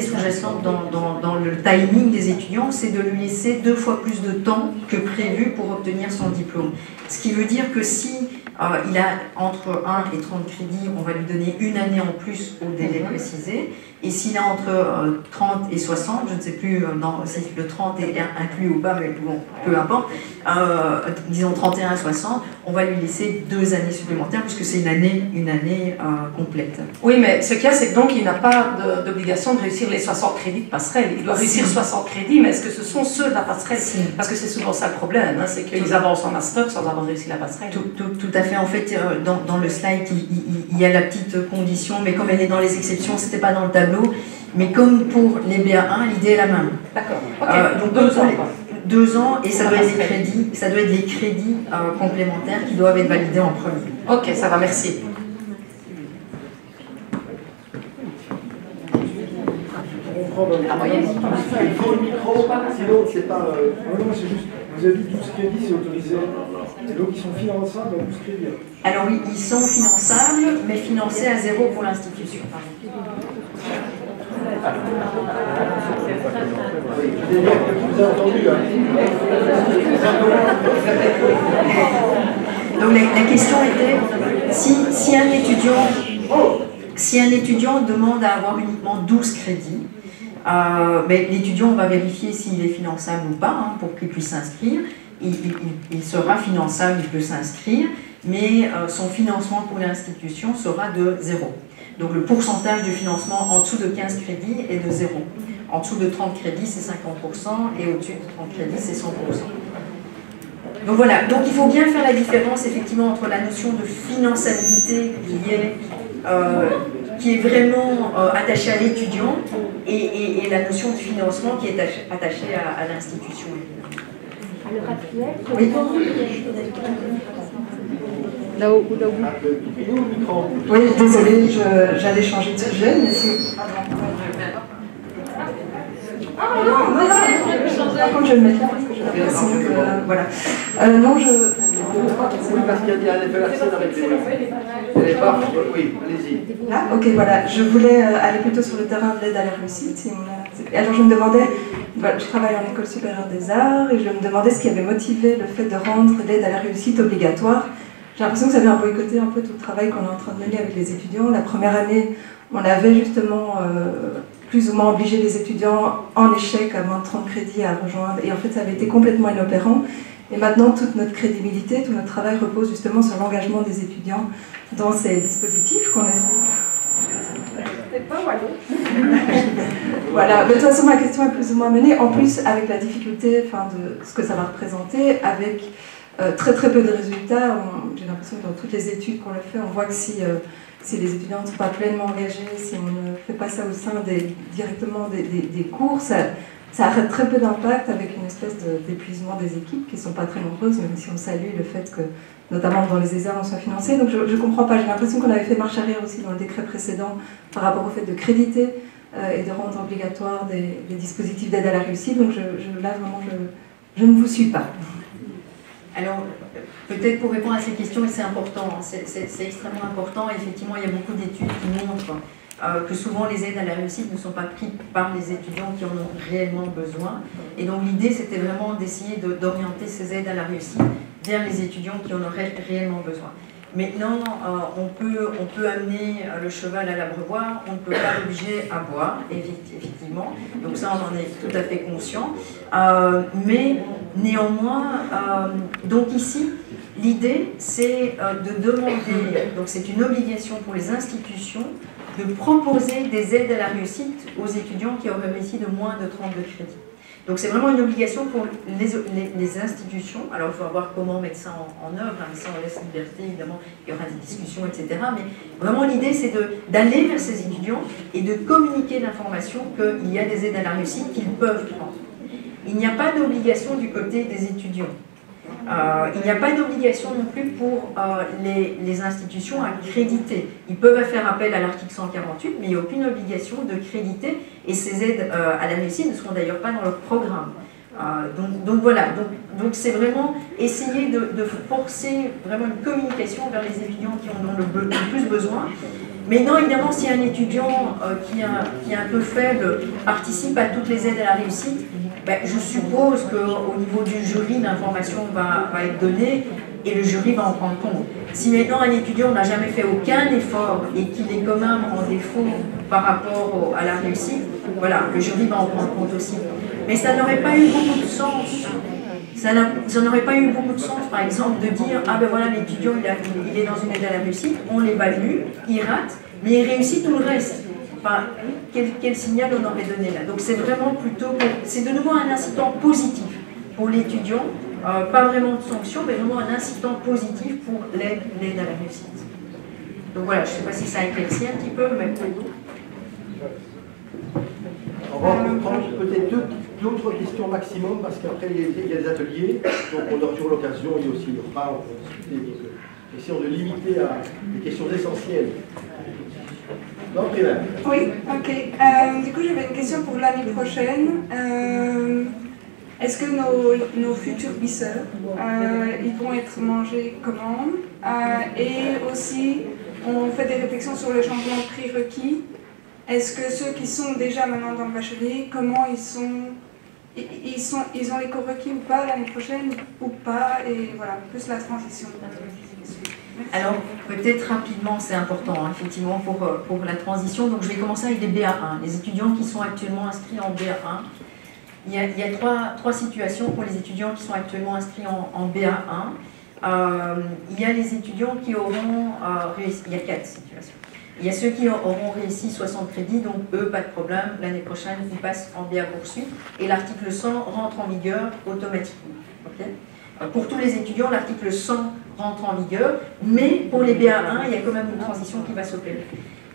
sous-jacente dans le timing des étudiants, c'est de lui laisser 2 fois plus de temps que prévu pour obtenir son diplôme. Ce qui veut dire que si il a entre 1 et 30 crédits, on va lui donner une année en plus au délai précisé. Et s'il a entre 30 et 60, je ne sais plus si le 30 est inclus ou pas, mais bon, peu importe, disons 31 à 60, on va lui laisser 2 années supplémentaires puisque c'est une année complète. Oui, mais ce qu'il y a, c'est que donc il n'a pas d'obligation de réussir les 60 crédits de passerelle. Il doit réussir 60 crédits, mais est-ce que ce sont ceux de la passerelle? Parce que c'est souvent ça le problème, hein, c'est qu'ils avancent en master sans avoir réussi la passerelle. Tout à fait. En fait, dans le slide, il y a la petite condition, mais comme elle est dans les exceptions, c'était pas dans le tableau. Mais comme pour les BA1, l'idée est la même. D'accord. Okay. Donc 2 ans. 2 ans, et ça doit être les crédits complémentaires qui doivent être validés en premier. Ok, ça va, merci. Il faut le micro, sinon c'est pas... Non, c'est juste, vous avez dit 12 crédits, c'est autorisé. Et donc ils sont finançables à 12 crédits. Alors oui, ils sont finançables, mais financés à 0 pour l'institution. Vous avez entendu, Donc la question était, si un étudiant demande à avoir uniquement 12 crédits, l'étudiant va vérifier s'il est finançable ou pas, hein, pour qu'il puisse s'inscrire. Il sera finançable, il peut s'inscrire, mais son financement pour l'institution sera de 0. Donc le pourcentage de financement en dessous de 15 crédits est de 0. En dessous de 30 crédits, c'est 50%, et au-dessus de 30 crédits, c'est 100%. Donc voilà, donc il faut bien faire la différence effectivement entre la notion de finançabilité qui est vraiment attachée à l'étudiant et la notion de financement qui est attachée à l'institution. Oui. Là-haut. Oui, désolée, j'allais changer de sujet, mais c'est... Par contre, je vais le mettre là parce que j'ai l'impression que... voilà. Non, Oui, parce qu'il y a des versets dans les barres. Oui, allez-y. Là, ok, voilà. Je voulais aller plutôt sur le terrain de l'aide à la réussite. Alors, je me demandais... je travaille en école supérieure des arts et je me demandais ce qui avait motivé le fait de rendre l'aide à la réussite obligatoire. J'ai l'impression que ça vient boycotter un peu tout le travail qu'on est en train de mener avec les étudiants. La première année, on avait justement plus ou moins obligé les étudiants en échec à moins de 30 crédits à rejoindre. Et en fait, ça avait été complètement inopérant. Et maintenant, toute notre crédibilité, tout notre travail repose justement sur l'engagement des étudiants dans ces dispositifs qu'on essaie. C'est pas voilà. Voilà, de toute façon, ma question est plus ou moins menée. En plus, avec la difficulté de ce que ça va représenter, avec très très peu de résultats, j'ai l'impression que dans toutes les études qu'on le fait, on voit que si les étudiants ne sont pas pleinement engagés, si on ne fait pas ça au sein directement des cours, ça arrête très peu d'impact avec une espèce d'épuisement des équipes qui ne sont pas très nombreuses, même si on salue le fait que, notamment dans les ESA, on soit financé. Donc je ne comprends pas, j'ai l'impression qu'on avait fait marche arrière aussi dans le décret précédent par rapport au fait de créditer et de rendre obligatoire des dispositifs d'aide à la réussite. Donc là, vraiment, je ne vous suis pas. Alors, peut-être pour répondre à ces questions, et c'est important, hein, c'est extrêmement important. Effectivement, il y a beaucoup d'études qui montrent que souvent les aides à la réussite ne sont pas prises par les étudiants qui en ont réellement besoin. Et donc l'idée, c'était vraiment d'essayer d'orienter ces aides à la réussite vers les étudiants qui en auraient réellement besoin. Maintenant, on peut amener le cheval à l'abreuvoir, on ne peut pas l'obliger à boire, effectivement. Donc ça, on en est tout à fait conscient. Mais néanmoins, donc ici, l'idée, c'est de demander, donc c'est une obligation pour les institutions, de proposer des aides à la réussite aux étudiants qui auraient réussi de moins de 32 crédits. Donc c'est vraiment une obligation pour les institutions. Alors il faut voir comment mettre ça en œuvre, hein, mais ça on laisse liberté, évidemment, il y aura des discussions, etc. Mais vraiment l'idée c'est d'aller vers ces étudiants et de communiquer l'information qu'il y a des aides à la réussite qu'ils peuvent prendre. Il n'y a pas d'obligation du côté des étudiants. Il n'y a pas d'obligation non plus pour les institutions à créditer. Ils peuvent faire appel à l'article 148, mais il n'y a aucune obligation de créditer, et ces aides à la réussite ne seront d'ailleurs pas dans leur programme. Donc voilà, donc c'est vraiment essayer de forcer vraiment une communication vers les étudiants qui en ont le plus besoin. Maintenant, évidemment, si un étudiant qui est un peu faible participe à toutes les aides à la réussite, ben, je suppose qu'au niveau du jury, l'information va être donnée et le jury va en prendre compte. Si maintenant un étudiant n'a jamais fait aucun effort et qu'il est quand même en défaut par rapport à la réussite, voilà, le jury va en prendre compte aussi. Mais ça n'aurait pas eu beaucoup de sens. Ça n'aurait pas eu beaucoup de sens, par exemple, de dire « Ah ben voilà, l'étudiant, il est dans une aide à la réussite, on l'évalue, il rate, mais il réussit tout le reste. » Enfin, quel signal on aurait donné là? Donc c'est vraiment plutôt, c'est de nouveau un incitant positif pour l'étudiant, pas vraiment de sanction, mais vraiment un incitant positif pour l'aide à la réussite. Donc voilà, je ne sais pas si ça éclaircit un petit peu, mais... On va prendre peut-être d'autres questions maximum, parce qu'après il y a des ateliers, donc on aura toujours l'occasion, il y a aussi le repas, on peut discuter, donc essayons de limiter à des questions essentielles. Non, oui, ok. Du coup, j'avais une question pour l'année prochaine. Est-ce que nos futurs bisseurs, ils vont être mangés comment? Et aussi, on fait des réflexions sur le changement de prérequis. Est-ce que ceux qui sont déjà maintenant dans le bachelier, comment ils ont les prérequis ou pas l'année prochaine ou pas? Et voilà, plus la transition. Alors, peut-être rapidement, c'est important, hein, effectivement, pour la transition. Donc, je vais commencer avec les BA1. Les étudiants qui sont actuellement inscrits en BA1. Il y a trois situations pour les étudiants qui sont actuellement inscrits en BA1. Il y a les étudiants qui auront réussi... Il y a 4 situations. Il y a ceux qui auront réussi 60 crédits, donc eux, pas de problème. L'année prochaine, ils passent en BA poursuite. Et l'article 100 rentre en vigueur automatiquement. Okay. Pour tous les étudiants, l'article 100 rentre en vigueur, mais pour les BA1, il y a quand même une transition qui va s'opérer.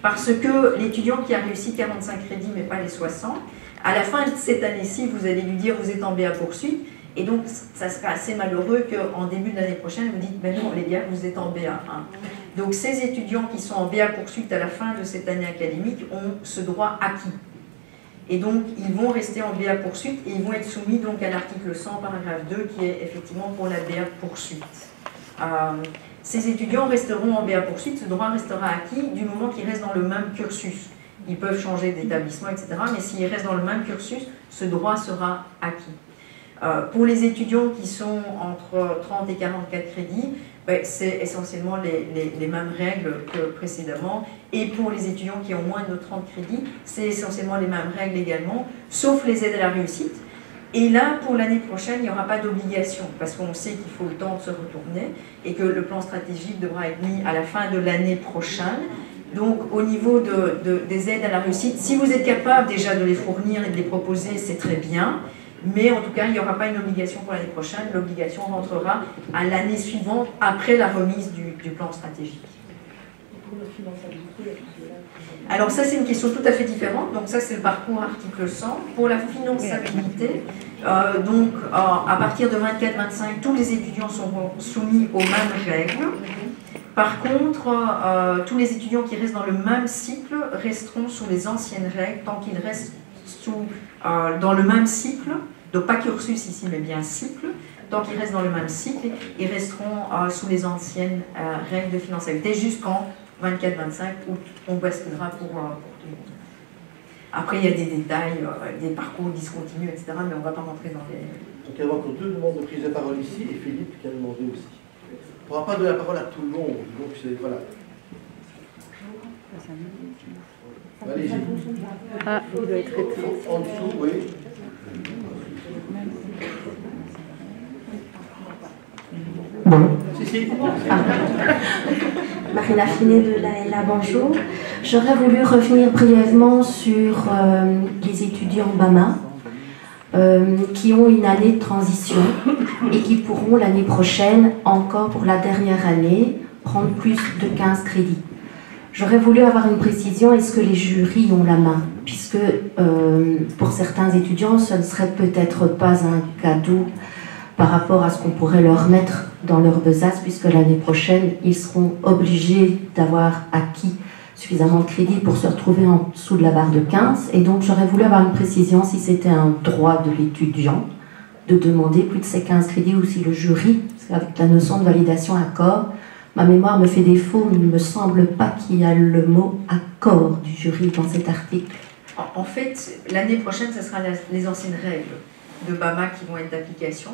Parce que l'étudiant qui a réussi 45 crédits, mais pas les 60, à la fin de cette année-ci, vous allez lui dire vous êtes en BA poursuite, et donc ça sera assez malheureux qu'en début de l'année prochaine, vous dites ben non les gars, vous êtes en BA1. Donc ces étudiants qui sont en BA poursuite à la fin de cette année académique ont ce droit acquis. Et donc, ils vont rester en BA poursuite et ils vont être soumis donc à l'article 100, paragraphe 2, qui est effectivement pour la BA poursuite. Ces étudiants resteront en BA poursuite, ce droit restera acquis du moment qu'ils restent dans le même cursus. Ils peuvent changer d'établissement, etc. Mais s'ils restent dans le même cursus, ce droit sera acquis. Pour les étudiants qui sont entre 30 et 44 crédits, ben, c'est essentiellement les mêmes règles que précédemment. Et pour les étudiants qui ont moins de 30 crédits, c'est essentiellement les mêmes règles également, sauf les aides à la réussite. Et là, pour l'année prochaine, il n'y aura pas d'obligation, parce qu'on sait qu'il faut le temps de se retourner et que le plan stratégique devra être mis à la fin de l'année prochaine. Donc, au niveau des aides à la réussite, si vous êtes capable déjà de les fournir et de les proposer, c'est très bien. Mais en tout cas, il n'y aura pas une obligation pour l'année prochaine. L'obligation rentrera à l'année suivante, après la remise du plan stratégique. Alors ça, c'est une question tout à fait différente. Donc ça, c'est le parcours article 100. Pour la finançabilité, à partir de 24-25, tous les étudiants seront soumis aux mêmes règles. Par contre, tous les étudiants qui restent dans le même cycle resteront sous les anciennes règles tant qu'ils restent dans le même cycle, donc pas cursus ici, mais bien cycle. tant qu'ils restent dans le même cycle, ils resteront sous les anciennes règles de finançabilité jusqu'en 24-25 où on basculera pour tout le monde. Après, il y a des détails, des parcours discontinus, etc., mais on ne va pas rentrer dans les... Donc il y a encore 2 demandes de prise de parole ici, et Philippe qui a demandé aussi. On ne pourra pas donner la parole à tout le monde, donc c'est... Voilà. Allez-y. Ah, il doit être éteint. En dessous, oui. Bon. Si. Ah. Marina Finet de la bonjour. J'aurais voulu revenir brièvement sur les étudiants BAMA qui ont une année de transition et qui pourront l'année prochaine, encore pour la dernière année, prendre plus de 15 crédits. J'aurais voulu avoir une précision, est-ce que les jurys ont la main? Puisque pour certains étudiants, ce ne serait peut-être pas un cadeau par rapport à ce qu'on pourrait leur mettre dans leur besace, puisque l'année prochaine, ils seront obligés d'avoir acquis suffisamment de crédits pour se retrouver en dessous de la barre de 15. Et donc, j'aurais voulu avoir une précision si c'était un droit de l'étudiant de demander plus de ces 15 crédits ou si le jury, parce qu'avec la notion de validation accord, ma mémoire me fait défaut, mais il ne me semble pas qu'il y a le mot accord du jury dans cet article. En fait, l'année prochaine, ce sera les anciennes règles de BAMA qui vont être d'application.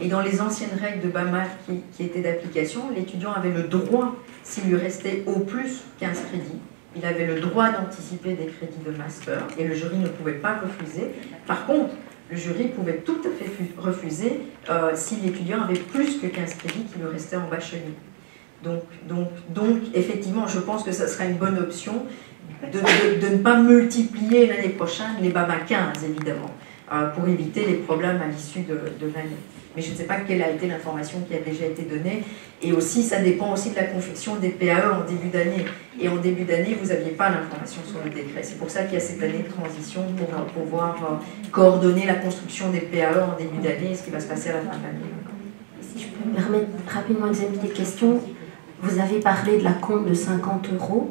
Et dans les anciennes règles de BAMA qui étaient d'application, l'étudiant avait le droit, s'il lui restait au plus 15 crédits, il avait le droit d'anticiper des crédits de master et le jury ne pouvait pas refuser. Par contre, le jury pouvait tout à fait refuser si l'étudiant avait plus que 15 crédits qui lui restaient en bachelier. Donc, effectivement, je pense que ça sera une bonne option de ne pas multiplier l'année prochaine les BAMA 15, évidemment, pour éviter les problèmes à l'issue de l'année. Mais je ne sais pas quelle a été l'information qui a déjà été donnée. Et aussi, ça dépend aussi de la confection des PAE en début d'année. Et en début d'année, vous n'aviez pas l'information sur le décret. C'est pour ça qu'il y a cette année de transition pour pouvoir coordonner la construction des PAE en début d'année et ce qui va se passer à la fin de l'année. Si je peux me permettre rapidement une deuxième petite question. Vous avez parlé de la compte de 50 €.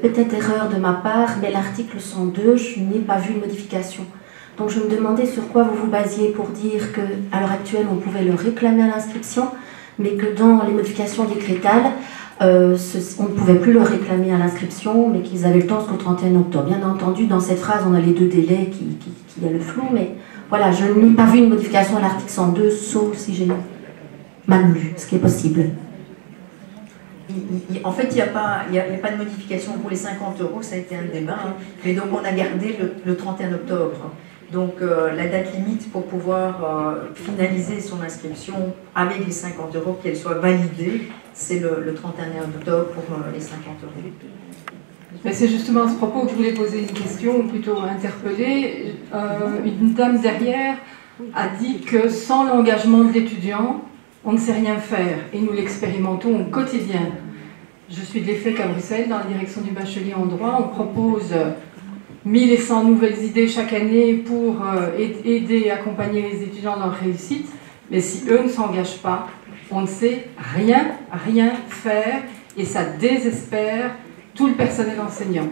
Peut-être erreur de ma part, mais l'article 102, je n'ai pas vu de modification. Donc je me demandais sur quoi vous vous basiez pour dire qu'à l'heure actuelle, on pouvait le réclamer à l'inscription, mais que dans les modifications décrétales, on ne pouvait plus le réclamer à l'inscription, mais qu'ils avaient le temps jusqu'au 31 octobre. Bien entendu, dans cette phrase, on a les 2 délais qui a le flou, mais voilà, je n'ai pas vu une modification à l'article 102, sauf si j'ai mal lu, ce qui est possible. En fait, il n'y a pas de modification pour les 50 €, ça a été un débat, hein. Mais donc on a gardé le 31 octobre. Donc la date limite pour pouvoir finaliser son inscription avec les 50 €, qu'elle soit validée, c'est le 31 octobre pour les 50 €. Mais c'est justement à ce propos que je voulais poser une question, ou plutôt interpeller. Une dame derrière a dit que sans l'engagement de l'étudiant, on ne sait rien faire, et nous l'expérimentons au quotidien. Je suis de l'EFEC à Bruxelles, dans la direction du bachelier en droit. On propose 1100 nouvelles idées chaque année pour aider et accompagner les étudiants dans leur réussite. Mais si eux ne s'engagent pas, on ne sait rien faire, et ça désespère tout le personnel enseignant.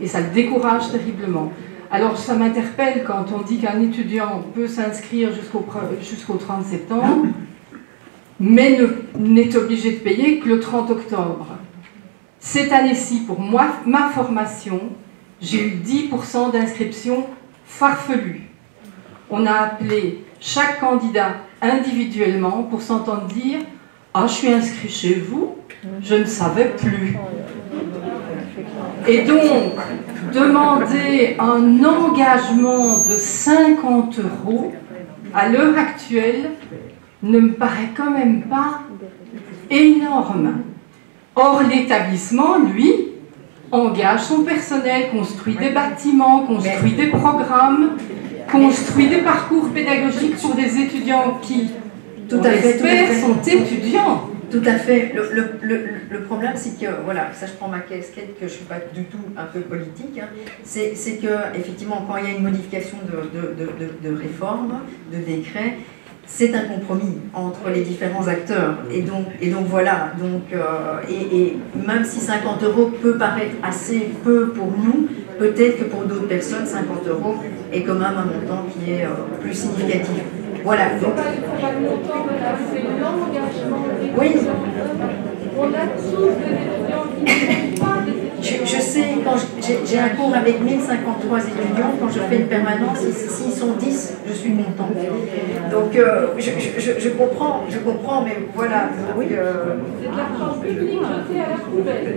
Et ça le décourage terriblement. Alors ça m'interpelle quand on dit qu'un étudiant peut s'inscrire jusqu'au 30 septembre, mais n'est obligé de payer que le 30 octobre. Cette année-ci, pour moi, ma formation, j'ai eu 10% d'inscriptions farfelues. On a appelé chaque candidat individuellement pour s'entendre dire « Ah, je suis inscrit chez vous, je ne savais plus ». Et donc, demander un engagement de 50 € à l'heure actuelle ne me paraît quand même pas énorme. Or, l'établissement, lui, engage son personnel, construit des bâtiments, construit des programmes, construit des parcours pédagogiques pour des étudiants qui, on l'espère, sont étudiants. Tout à fait. Le problème, c'est que, voilà, ça je prends ma casquette, que je ne suis pas du tout un peu politique, hein, c'est que, effectivement, quand il y a une modification de réforme, de décret, c'est un compromis entre les différents acteurs. Et donc voilà, et même si 50 € peut paraître assez peu pour nous, peut-être que pour d'autres personnes, 50 € est quand même un montant qui est plus significatif. Voilà. C'est pas le montant, c'est l'engagement des Oui. On a tous des étudiants qui ne sont pas des étudiants. Je sais, quand j'ai un cours avec 1053 étudiants, quand je fais une permanence, s'ils sont 10, je suis contente. Donc je comprends, mais voilà. Oui, c'est de l'argent public jeté à la poubelle.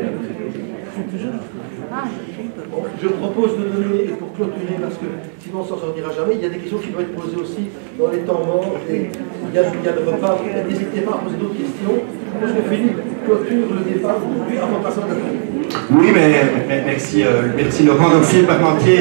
Je propose de donner, et pour clôturer, parce que sinon on s'en sortira jamais, il y a des questions qui doivent être posées aussi dans les temps morts, et il y a le repas, n'hésitez pas à poser d'autres questions. Je pense que Philippe clôture le débat aujourd'hui avant de passer à la fin. Oui, mais merci Laurent. Donc Philippe Parmentier,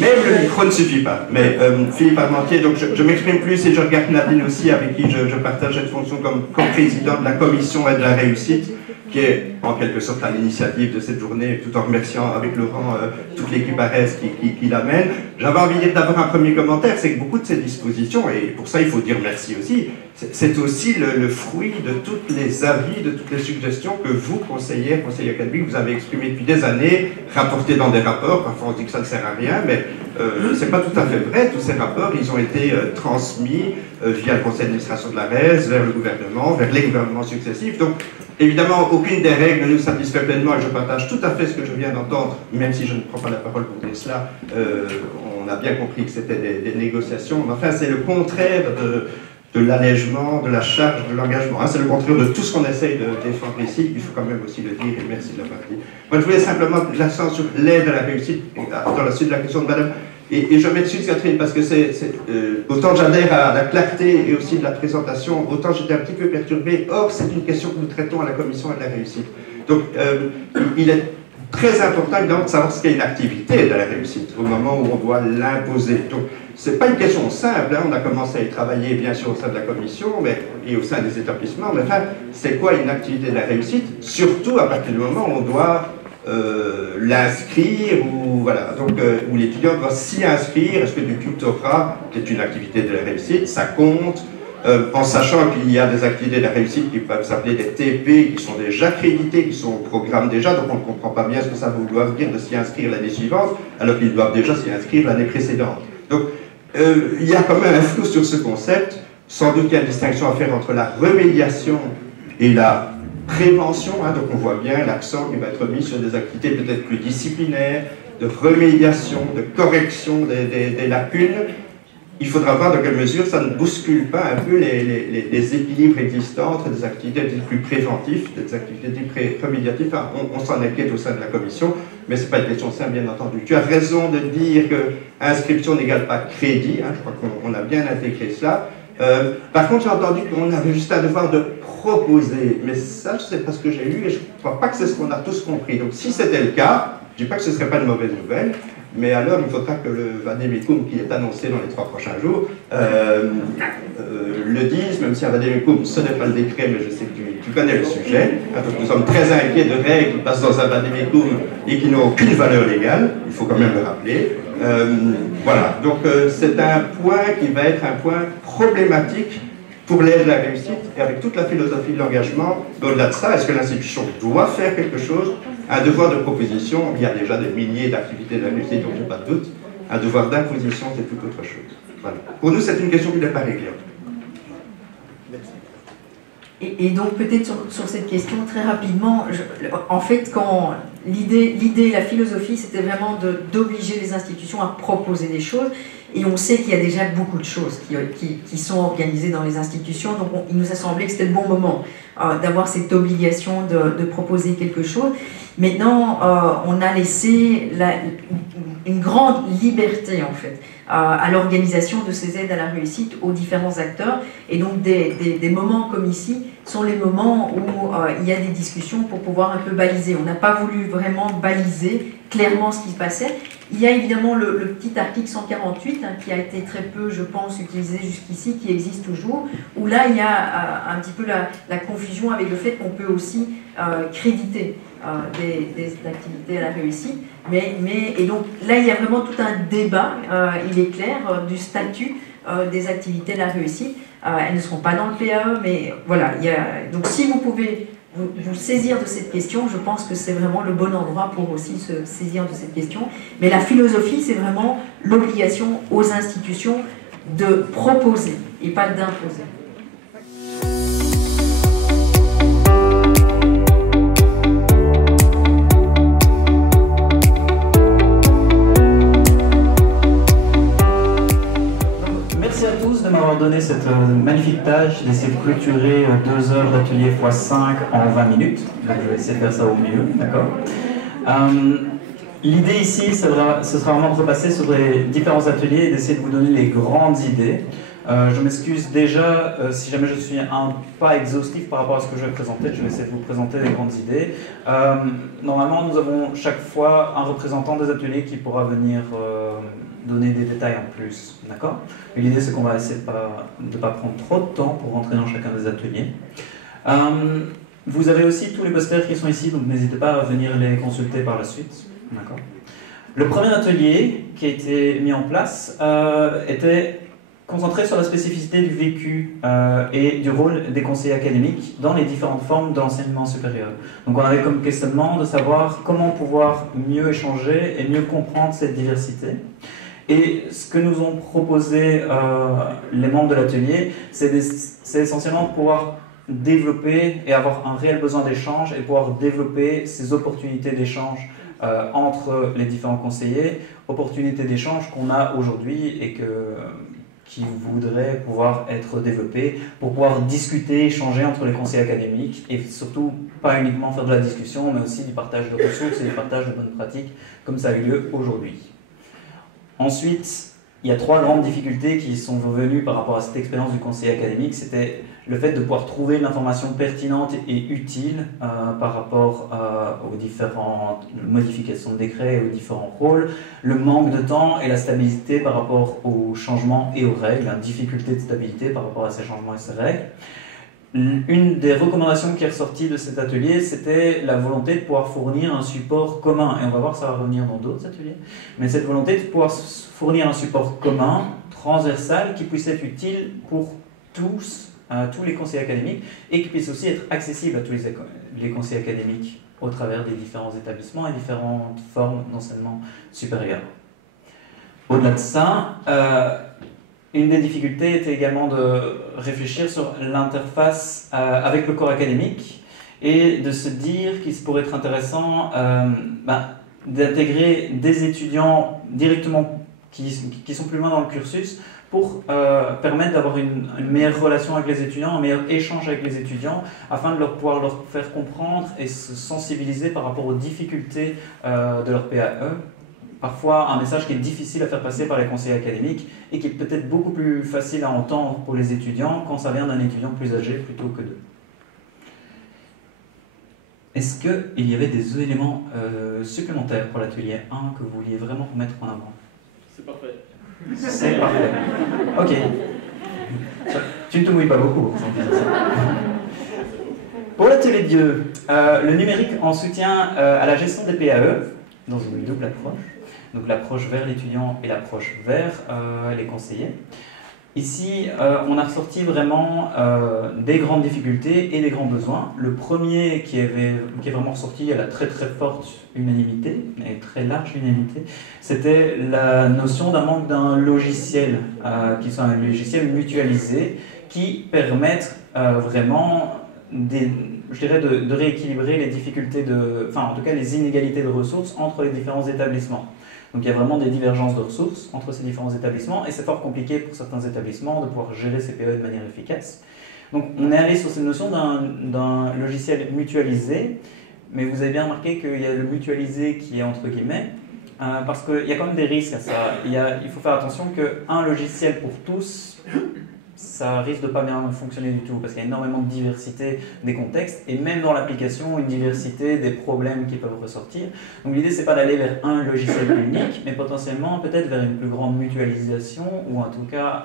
même le micro ne suffit pas, mais Philippe Parmentier, donc je m'exprime plus et je regarde Nadine aussi, avec qui je partage cette fonction comme président de la commission et de la réussite, qui est en quelque sorte à l'initiative de cette journée, tout en remerciant avec Laurent toute l'équipe ARES qui l'amène. J'avais envie d'avoir un premier commentaire, c'est que beaucoup de ces dispositions, et pour ça il faut dire merci aussi, c'est aussi le fruit de tous les avis, de toutes les suggestions que vous, conseillers académiques, vous avez exprimées depuis des années, rapportées dans des rapports. Parfois on dit que ça ne sert à rien, mais c'est pas tout à fait vrai. Tous ces rapports, ils ont été transmis via le conseil d'administration de l'ARES, vers le gouvernement, vers les gouvernements successifs. Donc, évidemment, aucune des règles ne nous satisfait pleinement et je partage tout à fait ce que je viens d'entendre, même si je ne prends pas la parole pour dire cela. On a bien compris que c'était des négociations, mais enfin, c'est le contraire de l'allègement, de la charge, de l'engagement. C'est le contraire de tout ce qu'on essaye de défendre ici, il faut quand même aussi le dire, et merci de l'avoir dit. Moi, je voulais simplement l'accent sur l'aide à la réussite, dans la suite de la question de Madame. Et je m'excuse, Catherine, parce que autant j'adhère à la clarté et aussi de la présentation, autant j'étais un petit peu perturbé. Or, c'est une question que nous traitons à la commission de la réussite. Donc, il est très important, évidemment, de savoir ce qu'est une activité de la réussite, au moment où on doit l'imposer. Donc, ce n'est pas une question simple, hein. On a commencé à y travailler, bien sûr, au sein de la commission, et au sein des établissements, mais enfin, c'est quoi une activité de la réussite? Surtout à partir du moment où on doit l'inscrire, ou voilà, donc où l'étudiant doit s'y inscrire. Est-ce que du tutorat, qui est une activité de la réussite, ça compte, en sachant qu'il y a des activités de la réussite qui peuvent s'appeler des TP, qui sont déjà créditées, qui sont au programme déjà, donc on ne comprend pas bien ce que ça va vouloir dire de s'y inscrire l'année suivante, alors qu'ils doivent déjà s'y inscrire l'année précédente. Donc il y a quand même un flou sur ce concept. Sans doute qu'il y a une distinction à faire entre la remédiation et la prévention, hein, donc on voit bien l'accent qui va être mis sur des activités peut-être plus disciplinaires, de remédiation, de correction des lacunes. Il faudra voir dans quelle mesure ça ne bouscule pas un peu les équilibres existants entre des activités plus préventives, des activités plus remédiatives. Enfin, on s'en inquiète au sein de la commission, mais ce n'est pas une question simple, bien entendu. Tu as raison de dire que inscription n'égale pas crédit, hein, je crois qu'on a bien intégré cela. Par contre, j'ai entendu qu'on avait juste un devoir de proposer, mais ça, je ne sais pas ce que j'ai lu et je ne crois pas que c'est ce qu'on a tous compris. Donc, si c'était le cas, je ne dis pas que ce ne serait pas une mauvaise nouvelle, mais alors il faudra que le Vademecum qui est annoncé dans les 3 prochains jours le dise, même si un Vademecum, ce n'est pas le décret, mais je sais que tu connais le sujet. Donc, nous sommes très inquiets de règles qui passent dans un Vademecum et qui n'ont aucune valeur légale, il faut quand même le rappeler. Voilà, donc c'est un point qui va être un point problématique pour l'aide à la réussite, et avec toute la philosophie de l'engagement. Au-delà de ça, est-ce que l'institution doit faire quelque chose? Un devoir de proposition, il y a déjà des milliers d'activités de la réussite, donc je n'ai pas de doute. Un devoir d'imposition, c'est tout autre chose. Voilà. Pour nous, c'est une question qui n'est pas réglée. Et donc peut-être sur cette question, très rapidement, en fait, quand l'idée, la philosophie, c'était vraiment d'obliger les institutions à proposer des choses, et on sait qu'il y a déjà beaucoup de choses qui sont organisées dans les institutions, donc il nous a semblé que c'était le bon moment d'avoir cette obligation de proposer quelque chose. Maintenant, on a laissé une grande liberté, en fait, à l'organisation de ces aides à la réussite aux différents acteurs. Et donc, des moments comme ici sont les moments où il y a des discussions pour pouvoir un peu baliser. On n'a pas voulu vraiment baliser clairement ce qui se passait. Il y a évidemment le petit article 148 hein, qui a été très peu, je pense, utilisé jusqu'ici, qui existe toujours, où là, il y a un petit peu la confusion avec le fait qu'on peut aussi créditer des activités à la réussite. Et donc là, il y a vraiment tout un débat, il est clair, du statut des activités à la réussite. Elles ne seront pas dans le PAE, mais voilà. Donc si vous pouvez vous saisir de cette question, je pense que c'est vraiment le bon endroit pour aussi se saisir de cette question. Mais la philosophie, c'est vraiment l'obligation aux institutions de proposer et pas d'imposer. Merci à tous de m'avoir donné cette magnifique tâche d'essayer de clôturer 2 heures d'atelier x5 en 20 minutes. Donc je vais essayer de faire ça au mieux, d'accord. L'idée ici, ce sera vraiment de repasser sur les différents ateliers et d'essayer de vous donner les grandes idées. Je m'excuse déjà si jamais je suis pas exhaustif par rapport à ce que je vais présenter, je vais essayer de vous présenter les grandes idées. Normalement, nous avons chaque fois un représentant des ateliers qui pourra venir donner des détails en plus, d'accord? L'idée, c'est qu'on va essayer de ne pas prendre trop de temps pour rentrer dans chacun des ateliers. Vous avez aussi tous les posters qui sont ici, donc n'hésitez pas à venir les consulter par la suite. D'accord. Le premier atelier qui a été mis en place était concentré sur la spécificité du vécu et du rôle des conseillers académiques dans les différentes formes de l'enseignement supérieur. Donc on avait comme questionnement de savoir comment pouvoir mieux échanger et mieux comprendre cette diversité. Et ce que nous ont proposé les membres de l'atelier, c'est essentiellement de pouvoir développer et avoir un réel besoin d'échange et pouvoir développer ces opportunités d'échange entre les différents conseillers, opportunités d'échange qu'on a aujourd'hui et qui voudraient pouvoir être développées pour pouvoir discuter, échanger entre les conseillers académiques et surtout pas uniquement faire de la discussion mais aussi du partage de ressources et du partage de bonnes pratiques comme ça a eu lieu aujourd'hui. Ensuite, il y a 3 grandes difficultés qui sont venues par rapport à cette expérience du conseiller académique. C'était le fait de pouvoir trouver une information pertinente et utile par rapport aux différentes modifications de décret et aux différents rôles, le manque de temps et la stabilité par rapport aux changements et aux règles, la difficulté de stabilité par rapport à ces changements et ces règles. Une des recommandations qui est ressortie de cet atelier, c'était la volonté de pouvoir fournir un support commun. Et on va voir, ça va revenir dans d'autres ateliers. Mais cette volonté de pouvoir fournir un support commun, transversal, qui puisse être utile pour tous les conseillers académiques et qui puisse aussi être accessible à tous les conseillers académiques au travers des différents établissements et différentes formes d'enseignement supérieur. Au-delà de ça, une des difficultés était également de réfléchir sur l'interface avec le corps académique et de se dire qu'il pourrait être intéressant d'intégrer des étudiants directement qui sont plus loin dans le cursus pour permettre d'avoir une meilleure relation avec les étudiants, un meilleur échange avec les étudiants, afin de pouvoir leur faire comprendre et se sensibiliser par rapport aux difficultés de leur PAE. Parfois un message qui est difficile à faire passer par les conseillers académiques et qui est peut-être beaucoup plus facile à entendre pour les étudiants quand ça vient d'un étudiant plus âgé plutôt que d'eux. Est-ce qu'il y avait des éléments supplémentaires pour l'atelier 1 que vous vouliez vraiment mettre en avant? C'est parfait. C'est parfait. Ok. Tu ne te mouilles pas beaucoup en disant ça. Pour l'atelier 2, le numérique en soutien à la gestion des PAE, dans une double approche. Donc l'approche vers l'étudiant et l'approche vers les conseillers. Ici, on a ressorti vraiment des grandes difficultés et des grands besoins. Le premier qui est vraiment ressorti à la très très forte unanimité, et très large unanimité, c'était la notion d'un manque d'un logiciel, qui soit un logiciel mutualisé, qui permette vraiment je dirais de rééquilibrer les difficultés en tout cas les inégalités de ressources entre les différents établissements. Donc il y a vraiment des divergences de ressources entre ces différents établissements et c'est fort compliqué pour certains établissements de pouvoir gérer ces PAE de manière efficace. Donc on est allé sur cette notion d'un logiciel mutualisé, mais vous avez bien remarqué qu'il y a le mutualisé qui est entre guillemets, parce qu'il y a quand même des risques à ça. Il faut faire attention qu'un logiciel pour tous, ça risque de pas bien fonctionner du tout, parce qu'il y a énormément de diversité des contextes, et même dans l'application, une diversité des problèmes qui peuvent ressortir. Donc l'idée, c'est pas d'aller vers un logiciel unique, mais potentiellement peut-être vers une plus grande mutualisation, ou en tout cas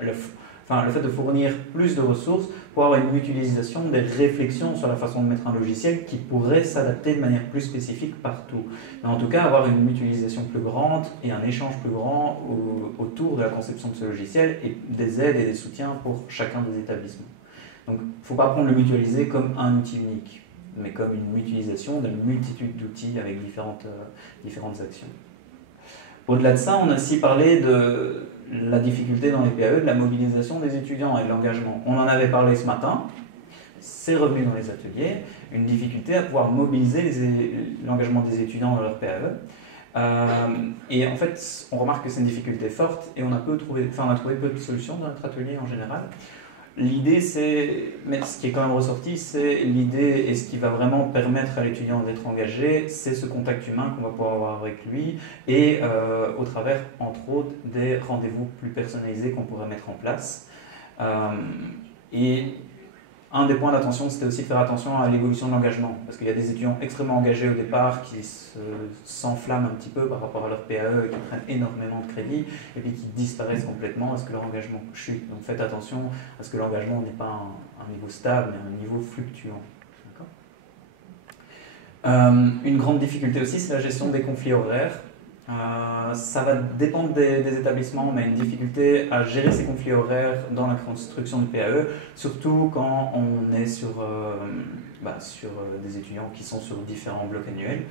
le fait de fournir plus de ressources pour avoir une mutualisation des réflexions sur la façon de mettre un logiciel qui pourrait s'adapter de manière plus spécifique partout. Mais en tout cas, avoir une mutualisation plus grande et un échange plus grand autour de la conception de ce logiciel et des aides et des soutiens pour chacun des établissements. Donc, il ne faut pas prendre le mutualisé comme un outil unique, mais comme une mutualisation d'une multitude d'outils avec différentes actions. Au-delà de ça, on a aussi parlé de la difficulté dans les PAE de la mobilisation des étudiants et de l'engagement. On en avait parlé ce matin, c'est revenu dans les ateliers, une difficulté à pouvoir mobiliser l'engagement des étudiants dans leur PAE. Et en fait, on remarque que c'est une difficulté forte et on a trouvé peu de solutions dans notre atelier en général. L'idée, mais ce qui est quand même ressorti, c'est l'idée et ce qui va vraiment permettre à l'étudiant d'être engagé, c'est ce contact humain qu'on va pouvoir avoir avec lui et au travers, entre autres, des rendez-vous plus personnalisés qu'on pourrait mettre en place. Et un des points d'attention, c'était aussi de faire attention à l'évolution de l'engagement, parce qu'il y a des étudiants extrêmement engagés au départ qui s'enflamment un petit peu par rapport à leur PAE, qui prennent énormément de crédit, et puis qui disparaissent complètement à ce que leur engagement chute. Donc faites attention à ce que l'engagement n'est pas un niveau stable, mais un niveau fluctuant. Une grande difficulté aussi, c'est la gestion des conflits horaires. Ça va dépendre des établissements, mais une difficulté à gérer ces conflits horaires dans la construction du PAE, surtout quand on est sur des étudiants qui sont sur différents blocs annuels.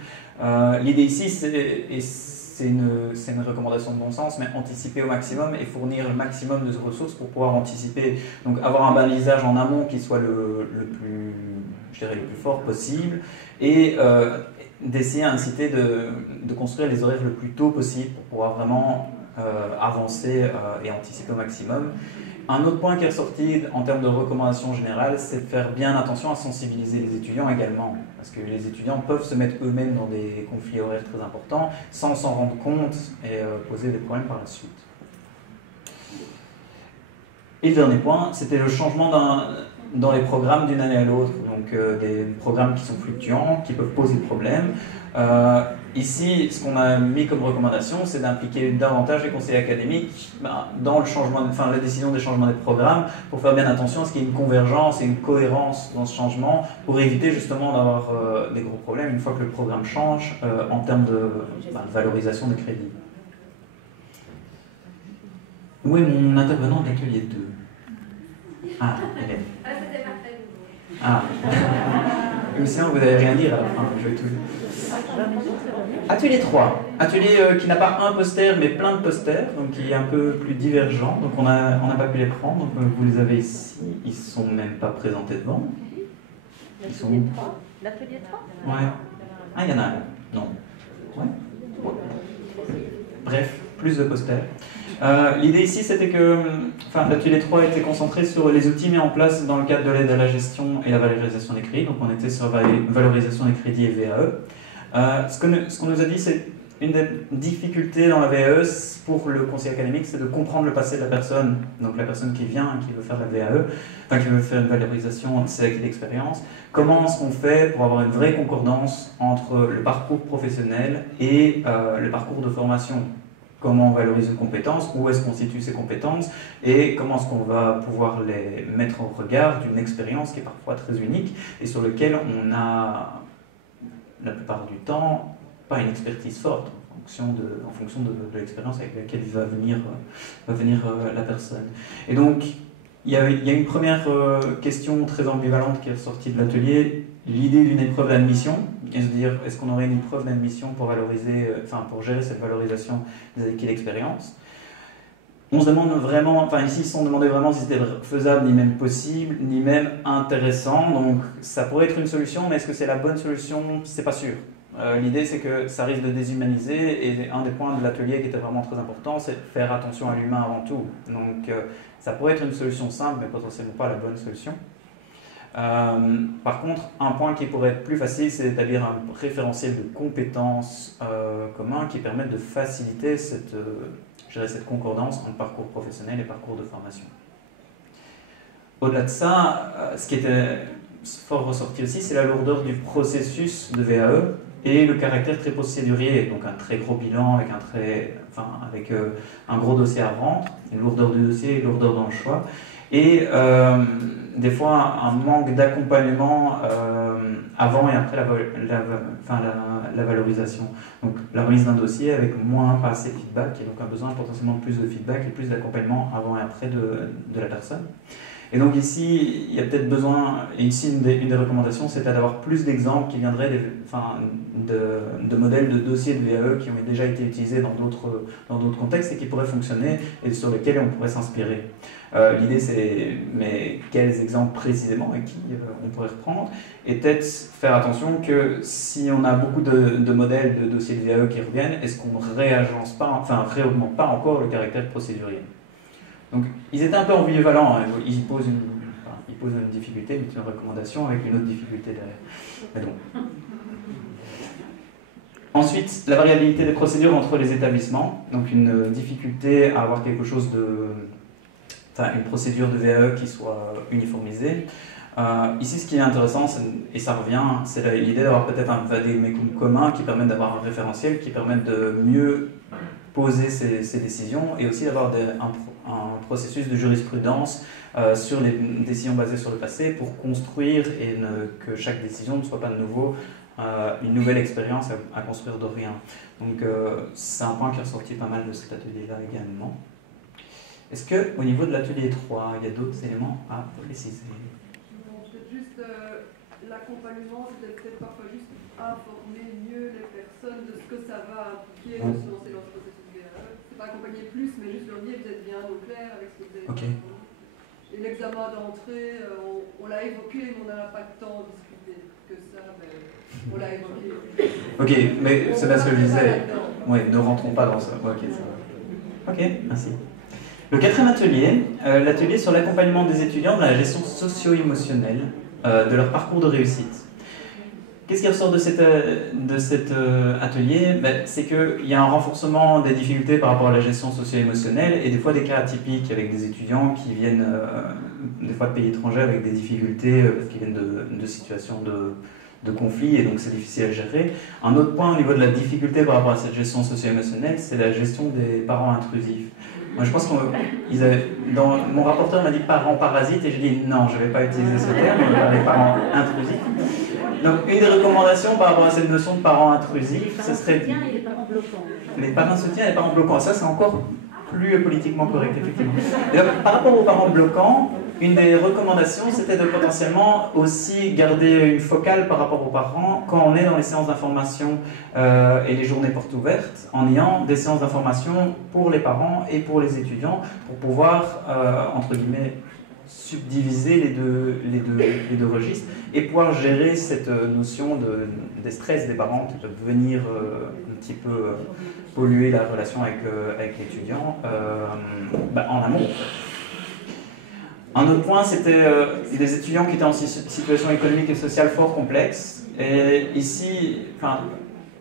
L'idée ici, c'est une recommandation de bon sens, mais anticiper au maximum et fournir le maximum de ressources pour pouvoir anticiper. Donc avoir un balisage en amont qui soit le plus fort possible et d'essayer d'inciter de construire les horaires le plus tôt possible pour pouvoir vraiment avancer et anticiper au maximum. Un autre point qui est ressorti en termes de recommandations générales, c'est de faire bien attention à sensibiliser les étudiants également. Parce que les étudiants peuvent se mettre eux-mêmes dans des conflits horaires très importants sans s'en rendre compte et poser des problèmes par la suite. Et le dernier point, c'était le changement dans les programmes d'une année à l'autre, donc des programmes qui sont fluctuants, qui peuvent poser problème. Ici, ce qu'on a mis comme recommandation, c'est d'impliquer davantage les conseillers académiques dans la décision des changements des programmes, pour faire bien attention à ce qu'il y ait une convergence et une cohérence dans ce changement, pour éviter justement d'avoir des gros problèmes une fois que le programme change en termes de valorisation des crédits. Où est mon intervenant de l'atelier 2 ? Ah, elle est. Ah. Sinon, vous n'allez rien dire à la fin. Je vais tout... Atelier 3. Atelier qui n'a pas un poster, mais plein de posters, donc qui est un peu plus divergent. Donc on n'a pas pu les prendre. Donc vous les avez ici. Ils ne sont même pas présentés devant. Ils sont où ? L'atelier 3 ? Ouais. Ah, il y en a un. Non. Ouais. Bref, plus de posters. L'idée ici, c'était que l'atelier 3 était concentré sur les outils mis en place dans le cadre de l'aide à la gestion et la valorisation des crédits. Donc on était sur valorisation des crédits et VAE. Ce qu'on nous a dit, c'est une des difficultés dans la VAE pour le conseil académique, c'est de comprendre le passé de la personne. Donc la personne qui vient, qui veut faire de la VAE, qui veut faire une valorisation de ses acquis d'expérience. Comment est-ce qu'on fait pour avoir une vraie concordance entre le parcours professionnel et le parcours de formation ? Comment on valorise une compétence, où est-ce qu'on situe ces compétences et comment est-ce qu'on va pouvoir les mettre en regard d'une expérience qui est parfois très unique et sur laquelle on a, la plupart du temps, pas une expertise forte en fonction de l'expérience avec laquelle va venir la personne. Et donc, il y a une première question très ambivalente qui est sortie de l'atelier, l'idée d'une épreuve d'admission, et se dire est-ce qu'on aurait une épreuve d'admission pour pour gérer cette valorisation des acquis d'expérience. On se demande vraiment, ici, on demandait vraiment si c'était faisable, ni même possible, ni même intéressant. Donc, ça pourrait être une solution, mais est-ce que c'est la bonne solution ? C'est pas sûr. L'idée, c'est que ça risque de déshumaniser, et un des points de l'atelier qui était vraiment très important, c'est de faire attention à l'humain avant tout. Donc, ça pourrait être une solution simple, mais potentiellement pas la bonne solution. Par contre, un point qui pourrait être plus facile, c'est d'établir un référentiel de compétences commun qui permette de faciliter cette concordance entre parcours professionnel et parcours de formation. Au-delà de ça, ce qui était fort ressorti aussi, c'est la lourdeur du processus de VAE et le caractère très procédurier, donc un très gros bilan avec un gros dossier à rendre, une lourdeur du dossier, une lourdeur dans le choix, et des fois un manque d'accompagnement avant et après la valorisation. Donc la remise d'un dossier avec pas assez de feedback, et donc un besoin potentiellement de plus de feedback et plus d'accompagnement avant et après de la personne. Et donc ici, il y a peut-être besoin, et ici une des recommandations, c'était d'avoir plus d'exemples qui viendraient de modèles de dossiers de VAE qui ont déjà été utilisés dans d'autres contextes et qui pourraient fonctionner et sur lesquels on pourrait s'inspirer. L'idée c'est, mais quels exemples précisément et qui on pourrait reprendre, et peut-être faire attention que si on a beaucoup de modèles de dossiers de VAE qui reviennent, est-ce qu'on réaugmente pas encore le caractère procédurier. Donc ils étaient un peu ambivalents, hein. Ils posent une difficulté, mais une recommandation avec une autre difficulté derrière. Mais donc. Ensuite, la variabilité des procédures entre les établissements, donc une difficulté à avoir quelque chose une procédure de VAE qui soit uniformisée. Ici, ce qui est intéressant, et ça revient, c'est l'idée d'avoir peut-être un vademecum commun qui permette d'avoir un référentiel, qui permette de mieux poser ces décisions et aussi d'avoir un processus de jurisprudence sur les décisions basées sur le passé pour construire et que chaque décision ne soit pas de nouveau une nouvelle expérience à construire de rien. Donc c'est un point qui est ressorti pas mal de cet atelier-là également. Est-ce qu'au niveau de l'atelier 3, il y a d'autres éléments à préciser? Peut-être juste l'accompagnement, c'était peut-être parfois juste informer mieux les personnes de ce que ça va impliquer de se lancer dans ce processus de VAE. C'est pas accompagner plus, mais juste leur dire peut-être bien au clair avec ce que vous avez fait. Et l'examen d'entrée, on l'a évoqué, mais on n'a pas tant discuté que ça, mais on l'a évoqué. Ok, mais c'est parce que je disais, ne rentrons pas dans ça. Ok, ça va. Ok, merci. Le quatrième atelier, l'atelier sur l'accompagnement des étudiants dans la gestion socio-émotionnelle de leur parcours de réussite. Qu'est-ce qui ressort de cet atelier? C'est qu'il y a un renforcement des difficultés par rapport à la gestion socio-émotionnelle et des fois des cas atypiques avec des étudiants qui viennent des fois de pays étrangers avec des difficultés parce qu'ils viennent de situations de conflit et donc c'est difficile à gérer. Un autre point au niveau de la difficulté par rapport à cette gestion socio-émotionnelle, c'est la gestion des parents intrusifs. Moi, je pense mon rapporteur m'a dit parents parasites et j'ai dit non, je ne vais pas utiliser ce terme, on va parler parents intrusifs. Donc, une des recommandations par rapport à cette notion de parents intrusifs, ce serait. Les parents soutiens et les parents bloquants. Les parents soutiens et les parents bloquants, ça c'est encore plus politiquement correct, effectivement. Et donc, par rapport aux parents bloquants, une des recommandations, c'était de potentiellement aussi garder une focale par rapport aux parents quand on est dans les séances d'information et les journées portes ouvertes, en ayant des séances d'information pour les parents et pour les étudiants, pour pouvoir, entre guillemets, subdiviser les deux registres et pouvoir gérer cette notion des stress des parents qui peuvent venir un petit peu polluer la relation avec l'étudiant en amont. Un autre point, c'était des étudiants qui étaient en situation économique et sociale fort complexe. Et ici,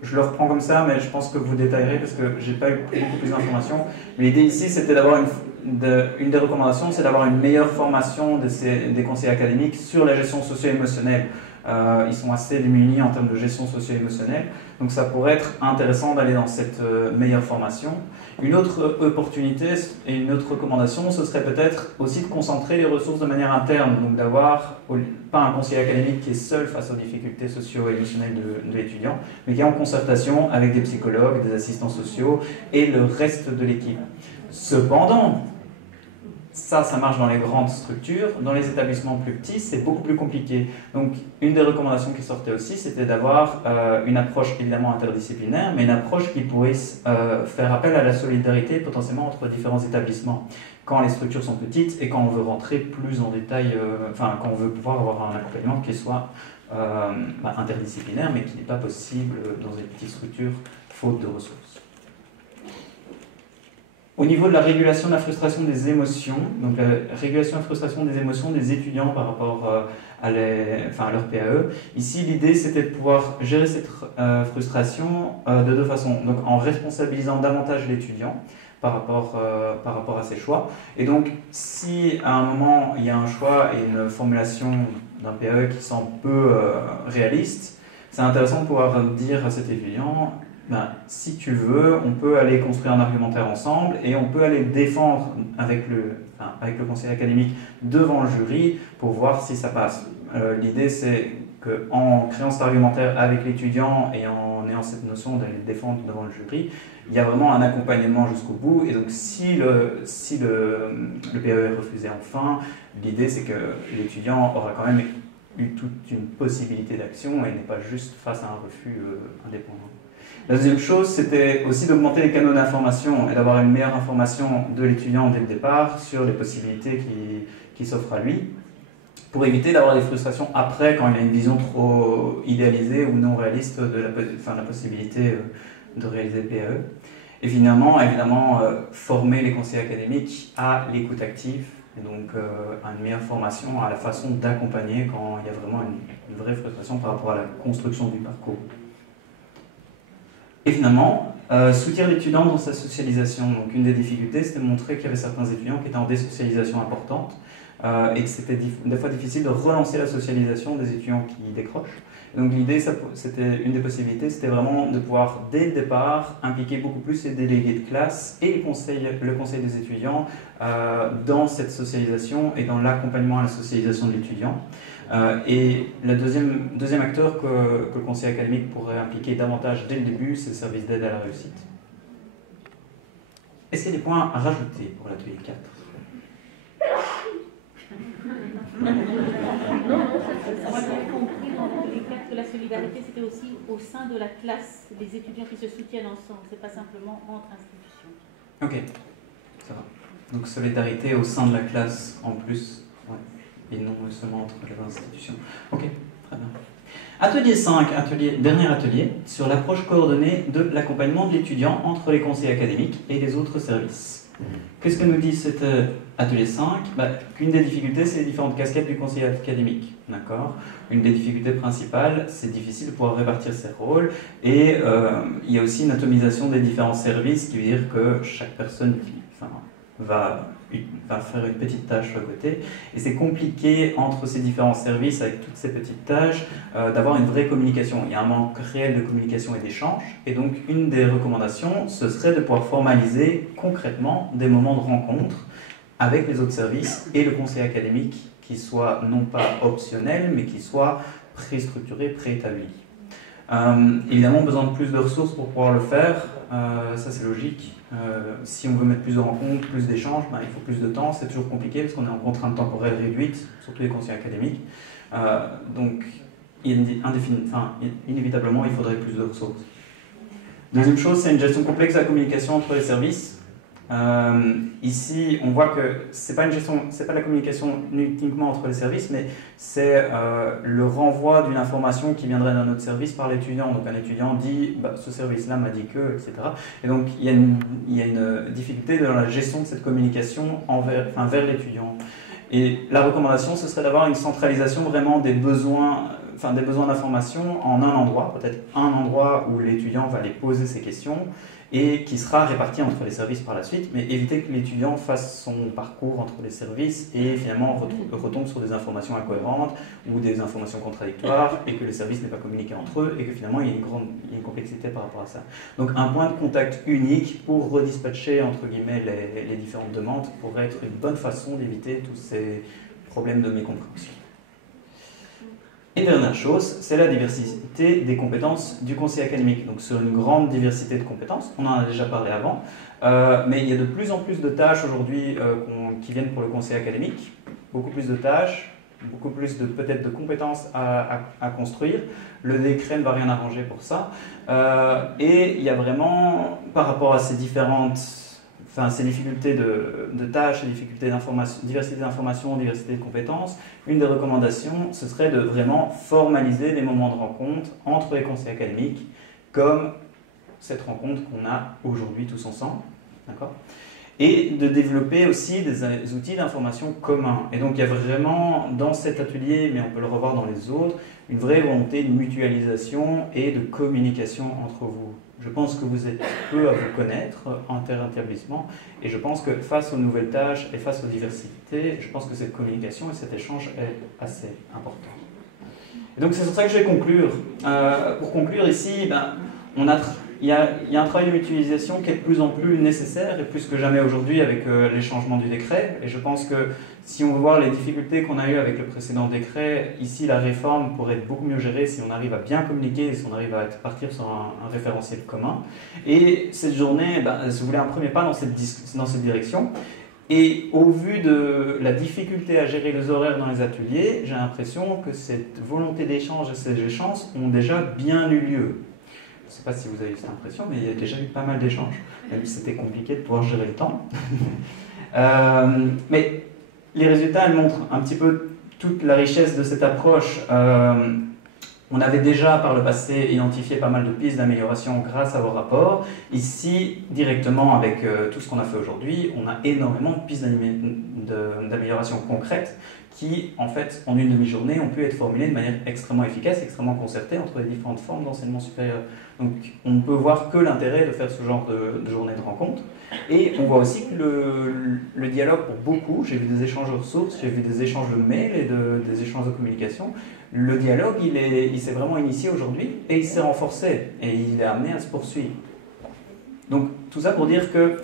je le reprends comme ça, mais je pense que vous détaillerez parce que je n'ai pas eu beaucoup plus d'informations. Mais l'idée ici, c'était d'avoir une des recommandations, c'est d'avoir une meilleure formation des conseillers académiques sur la gestion socio-émotionnelle. Ils sont assez démunis en termes de gestion socio-émotionnelle. Donc ça pourrait être intéressant d'aller dans cette meilleure formation. Une autre opportunité et une autre recommandation, ce serait peut-être aussi de concentrer les ressources de manière interne. Donc d'avoir pas un conseiller académique qui est seul face aux difficultés socio-émotionnelles de l'étudiant, mais qui est en concertation avec des psychologues, des assistants sociaux et le reste de l'équipe. Cependant, ça marche dans les grandes structures. Dans les établissements plus petits, c'est beaucoup plus compliqué. Donc, une des recommandations qui sortait aussi, c'était d'avoir une approche évidemment interdisciplinaire, mais une approche qui pourrait faire appel à la solidarité potentiellement entre différents établissements. Quand les structures sont petites et quand on veut rentrer plus en détail, quand on veut pouvoir avoir un accompagnement qui soit interdisciplinaire, mais qui n'est pas possible dans une petite structure faute de ressources. Au niveau de la régulation de la frustration des émotions, donc la régulation et la frustration des émotions des étudiants par rapport à leur PAE, ici l'idée c'était de pouvoir gérer cette frustration de deux façons. Donc en responsabilisant davantage l'étudiant par rapport à ses choix. Et donc si à un moment il y a un choix et une formulation d'un PAE qui semble peu réaliste, c'est intéressant de pouvoir dire à cet étudiant si tu veux, on peut aller construire un argumentaire ensemble et on peut aller le défendre avec le conseil académique devant le jury pour voir si ça passe. L'idée, c'est qu'en créant cet argumentaire avec l'étudiant et en ayant cette notion d'aller le défendre devant le jury, il y a vraiment un accompagnement jusqu'au bout. Et donc, si le PAE est refusé enfin, l'idée, c'est que l'étudiant aura quand même eu toute une possibilité d'action et n'est pas juste face à un refus indépendant. La deuxième chose, c'était aussi d'augmenter les canaux d'information et d'avoir une meilleure information de l'étudiant dès le départ sur les possibilités qui s'offrent à lui, pour éviter d'avoir des frustrations après quand il a une vision trop idéalisée ou non réaliste de la possibilité de réaliser le PAE. Et finalement, évidemment, former les conseillers académiques à l'écoute active, et donc à une meilleure formation, à la façon d'accompagner quand il y a vraiment une vraie frustration par rapport à la construction du parcours. Et finalement, soutenir l'étudiant dans sa socialisation. Donc une des difficultés, c'était de montrer qu'il y avait certains étudiants qui étaient en désocialisation importante et que c'était des fois difficile de relancer la socialisation des étudiants qui décrochent. Donc l'idée, c'était une des possibilités, c'était vraiment de pouvoir, dès le départ, impliquer beaucoup plus les délégués de classe et le conseil des étudiants dans cette socialisation et dans l'accompagnement à la socialisation de l'étudiant. Et le deuxième acteur que le conseil académique pourrait impliquer davantage dès le début, c'est le service d'aide à la réussite. Est-ce qu'il y a des points à rajouter pour l'atelier 4 ? Non, ça va bien compris dans l'atelier 4 que la solidarité, c'était aussi au sein de la classe, des étudiants qui se soutiennent ensemble, c'est pas simplement entre institutions. Ok, ça va. Donc solidarité au sein de la classe en plus. Et non seulement entre les institutions. Ok, très bien. Atelier 5, dernier atelier, sur l'approche coordonnée de l'accompagnement de l'étudiant entre les conseils académiques et les autres services. Qu'est-ce que nous dit cet atelier 5 ? Qu'une des difficultés, c'est les différentes casquettes du conseiller académique. D'accord ? Une des difficultés principales, c'est difficile de pouvoir répartir ses rôles. Et il y a aussi une atomisation des différents services, qui veut dire que chaque personne va faire une petite tâche à côté. Et c'est compliqué entre ces différents services, avec toutes ces petites tâches, d'avoir une vraie communication. Il y a un manque réel de communication et d'échange. Et donc, une des recommandations, ce serait de pouvoir formaliser concrètement des moments de rencontre avec les autres services et le conseil académique qui soient non pas optionnels, mais qui soient pré-structurés, pré-établis. Évidemment, besoin de plus de ressources pour pouvoir le faire, ça c'est logique. Si on veut mettre plus de rencontres, plus d'échanges, il faut plus de temps, c'est toujours compliqué parce qu'on est en contrainte temporelle réduite, surtout les conseillers académiques. Donc, inévitablement, il faudrait plus de ressources. Deuxième chose, c'est une gestion complexe de la communication entre les services. Ici, on voit que c'est pas la communication uniquement entre les services, mais c'est le renvoi d'une information qui viendrait d'un autre service par l'étudiant. Donc un étudiant dit ce service-là m'a dit que, etc. Et donc il y a une difficulté dans la gestion de cette communication vers l'étudiant. Et la recommandation, ce serait d'avoir une centralisation vraiment des besoins d'information en un endroit, peut-être un endroit où l'étudiant va aller poser ses questions et qui sera réparti entre les services par la suite, mais éviter que l'étudiant fasse son parcours entre les services et finalement retombe sur des informations incohérentes ou des informations contradictoires et que les services n'aient pas communiqué entre eux et que finalement il y a une complexité par rapport à ça. Donc un point de contact unique pour redispatcher entre guillemets les différentes demandes pourrait être une bonne façon d'éviter tous ces problèmes de mécompréhension. Et dernière chose, c'est la diversité des compétences du conseil académique. Donc sur une grande diversité de compétences, on en a déjà parlé avant, mais il y a de plus en plus de tâches aujourd'hui qui viennent pour le conseil académique, beaucoup plus de tâches, beaucoup plus peut-être de compétences à construire. Le décret ne va rien arranger pour ça. Et il y a vraiment, par rapport à ces difficultés de tâches, ces difficultés d'information, diversité d'informations, diversité de compétences, une des recommandations, ce serait de vraiment formaliser des moments de rencontre entre les conseils académiques, comme cette rencontre qu'on a aujourd'hui tous ensemble, d'accord ? Et de développer aussi des outils d'information communs. Et donc il y a vraiment, dans cet atelier, mais on peut le revoir dans les autres, une vraie volonté de mutualisation et de communication entre vous. Je pense que vous êtes peu à vous connaître inter-établissement, et je pense que face aux nouvelles tâches et face aux diversités, je pense que cette communication et cet échange est assez important. Et donc c'est sur ça que je vais conclure. Pour conclure ici, on a il y a un travail de mutualisation qui est de plus en plus nécessaire, et plus que jamais aujourd'hui avec les changements du décret. Et je pense que si on veut voir les difficultés qu'on a eues avec le précédent décret, ici la réforme pourrait être beaucoup mieux gérée si on arrive à bien communiquer, si on arrive à partir sur un référentiel commun. Et cette journée, si vous voulez, un premier pas dans cette direction. Et au vu de la difficulté à gérer les horaires dans les ateliers, j'ai l'impression que cette volonté d'échange et ces échanges ont déjà bien eu lieu. Je ne sais pas si vous avez eu cette impression, mais il y a déjà eu pas mal d'échanges, même si c'était compliqué de pouvoir gérer le temps. Mais les résultats, elles montrent un petit peu toute la richesse de cette approche. On avait déjà par le passé identifié pas mal de pistes d'amélioration grâce à vos rapports. Ici, directement avec tout ce qu'on a fait aujourd'hui, on a énormément de pistes d'amélioration concrètes qui, en fait, en une demi-journée, ont pu être formulées de manière extrêmement efficace, extrêmement concertée entre les différentes formes d'enseignement supérieur. Donc, on ne peut voir que l'intérêt de faire ce genre de journée de rencontre. Et on voit aussi que le dialogue, pour beaucoup, j'ai vu des échanges de ressources, j'ai vu des échanges de mails et des échanges de communication. Le dialogue, il s'est vraiment initié aujourd'hui et il s'est renforcé et il est amené à se poursuivre. Donc, tout ça pour dire que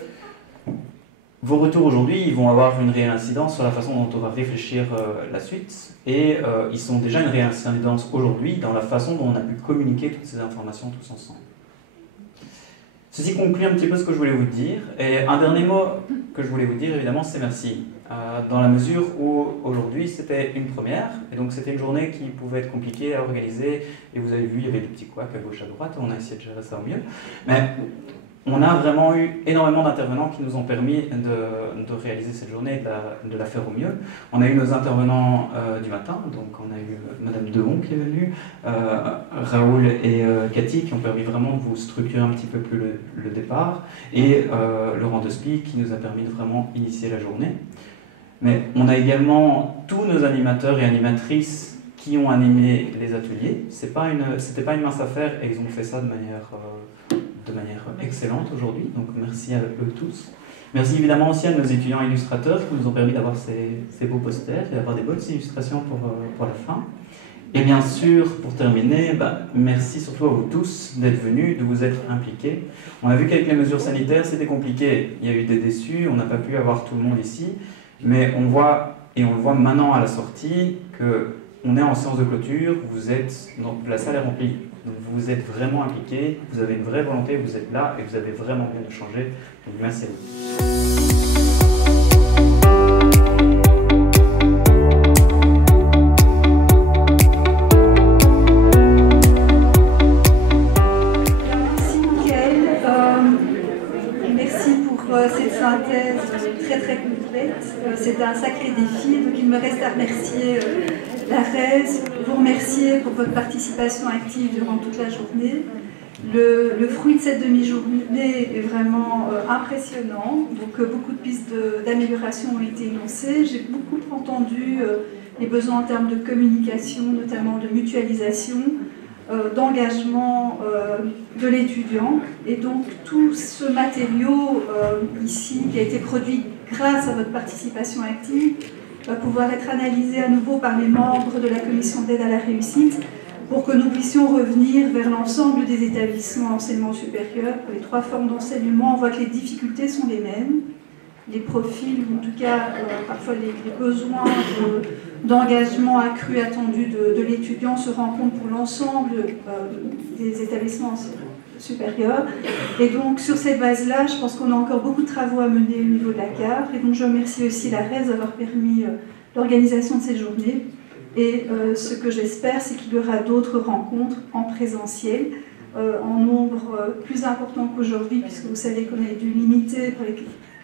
vos retours aujourd'hui, ils vont avoir une réelle incidence sur la façon dont on va réfléchir la suite. Et ils sont déjà une réelle incidence aujourd'hui dans la façon dont on a pu communiquer toutes ces informations tous ensemble. Ceci conclut un petit peu ce que je voulais vous dire. Et un dernier mot que je voulais vous dire, évidemment, c'est merci. Dans la mesure où aujourd'hui c'était une première, et donc c'était une journée qui pouvait être compliquée à organiser, et vous avez vu, il y avait des petits couacs à gauche à droite, on a essayé de gérer ça au mieux. Mais on a vraiment eu énormément d'intervenants qui nous ont permis de réaliser cette journée, de la faire au mieux. On a eu nos intervenants du matin, donc on a eu Madame Dehon qui est venue, Raoul et Cathy qui ont permis vraiment de vous structurer un petit peu plus le départ, et Laurent Despy qui nous a permis de vraiment initier la journée. Mais on a également tous nos animateurs et animatrices qui ont animé les ateliers. C'était pas une mince affaire et ils ont fait ça de manière excellente aujourd'hui. Donc merci à eux tous. Merci évidemment aussi à nos étudiants illustrateurs qui nous ont permis d'avoir ces beaux posters et d'avoir des bonnes illustrations pour la fin. Et bien sûr, pour terminer, merci surtout à vous tous d'être venus, de vous être impliqués. On a vu qu'avec les mesures sanitaires, c'était compliqué. Il y a eu des déçus, on n'a pas pu avoir tout le monde ici. Mais on voit, et on le voit maintenant à la sortie, qu'on est en séance de clôture, donc la salle est remplie. Donc vous êtes vraiment impliqués, vous avez une vraie volonté, vous êtes là et vous avez vraiment envie de changer. Donc merci à vous. Cette synthèse très très complète. C'est un sacré défi, donc il me reste à remercier la RES, vous remercier pour votre participation active durant toute la journée. Le fruit de cette demi-journée est vraiment impressionnant, donc beaucoup de pistes d'amélioration ont été énoncées. J'ai beaucoup entendu les besoins en termes de communication, notamment de mutualisation, d'engagement de l'étudiant, et donc tout ce matériau ici qui a été produit grâce à votre participation active va pouvoir être analysé à nouveau par les membres de la commission d'aide à la réussite pour que nous puissions revenir vers l'ensemble des établissements d'enseignement supérieur. Pour les trois formes d'enseignement, on voit que les difficultés sont les mêmes. Les profils, ou en tout cas parfois les besoins d'engagement accru attendu de l'étudiant se rencontrent pour l'ensemble des établissements supérieurs. Et donc sur cette base-là, je pense qu'on a encore beaucoup de travaux à mener au niveau de la CAR. Et donc je remercie aussi la RES d'avoir permis l'organisation de cette journée. Et ce que j'espère, c'est qu'il y aura d'autres rencontres en présentiel, en nombre plus important qu'aujourd'hui, puisque vous savez qu'on a dû limiter pour les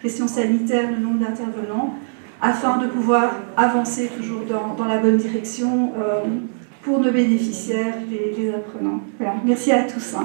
questions sanitaires le nombre d'intervenants, afin de pouvoir avancer toujours dans la bonne direction pour nos bénéficiaires, les apprenants. Voilà. Merci à tous.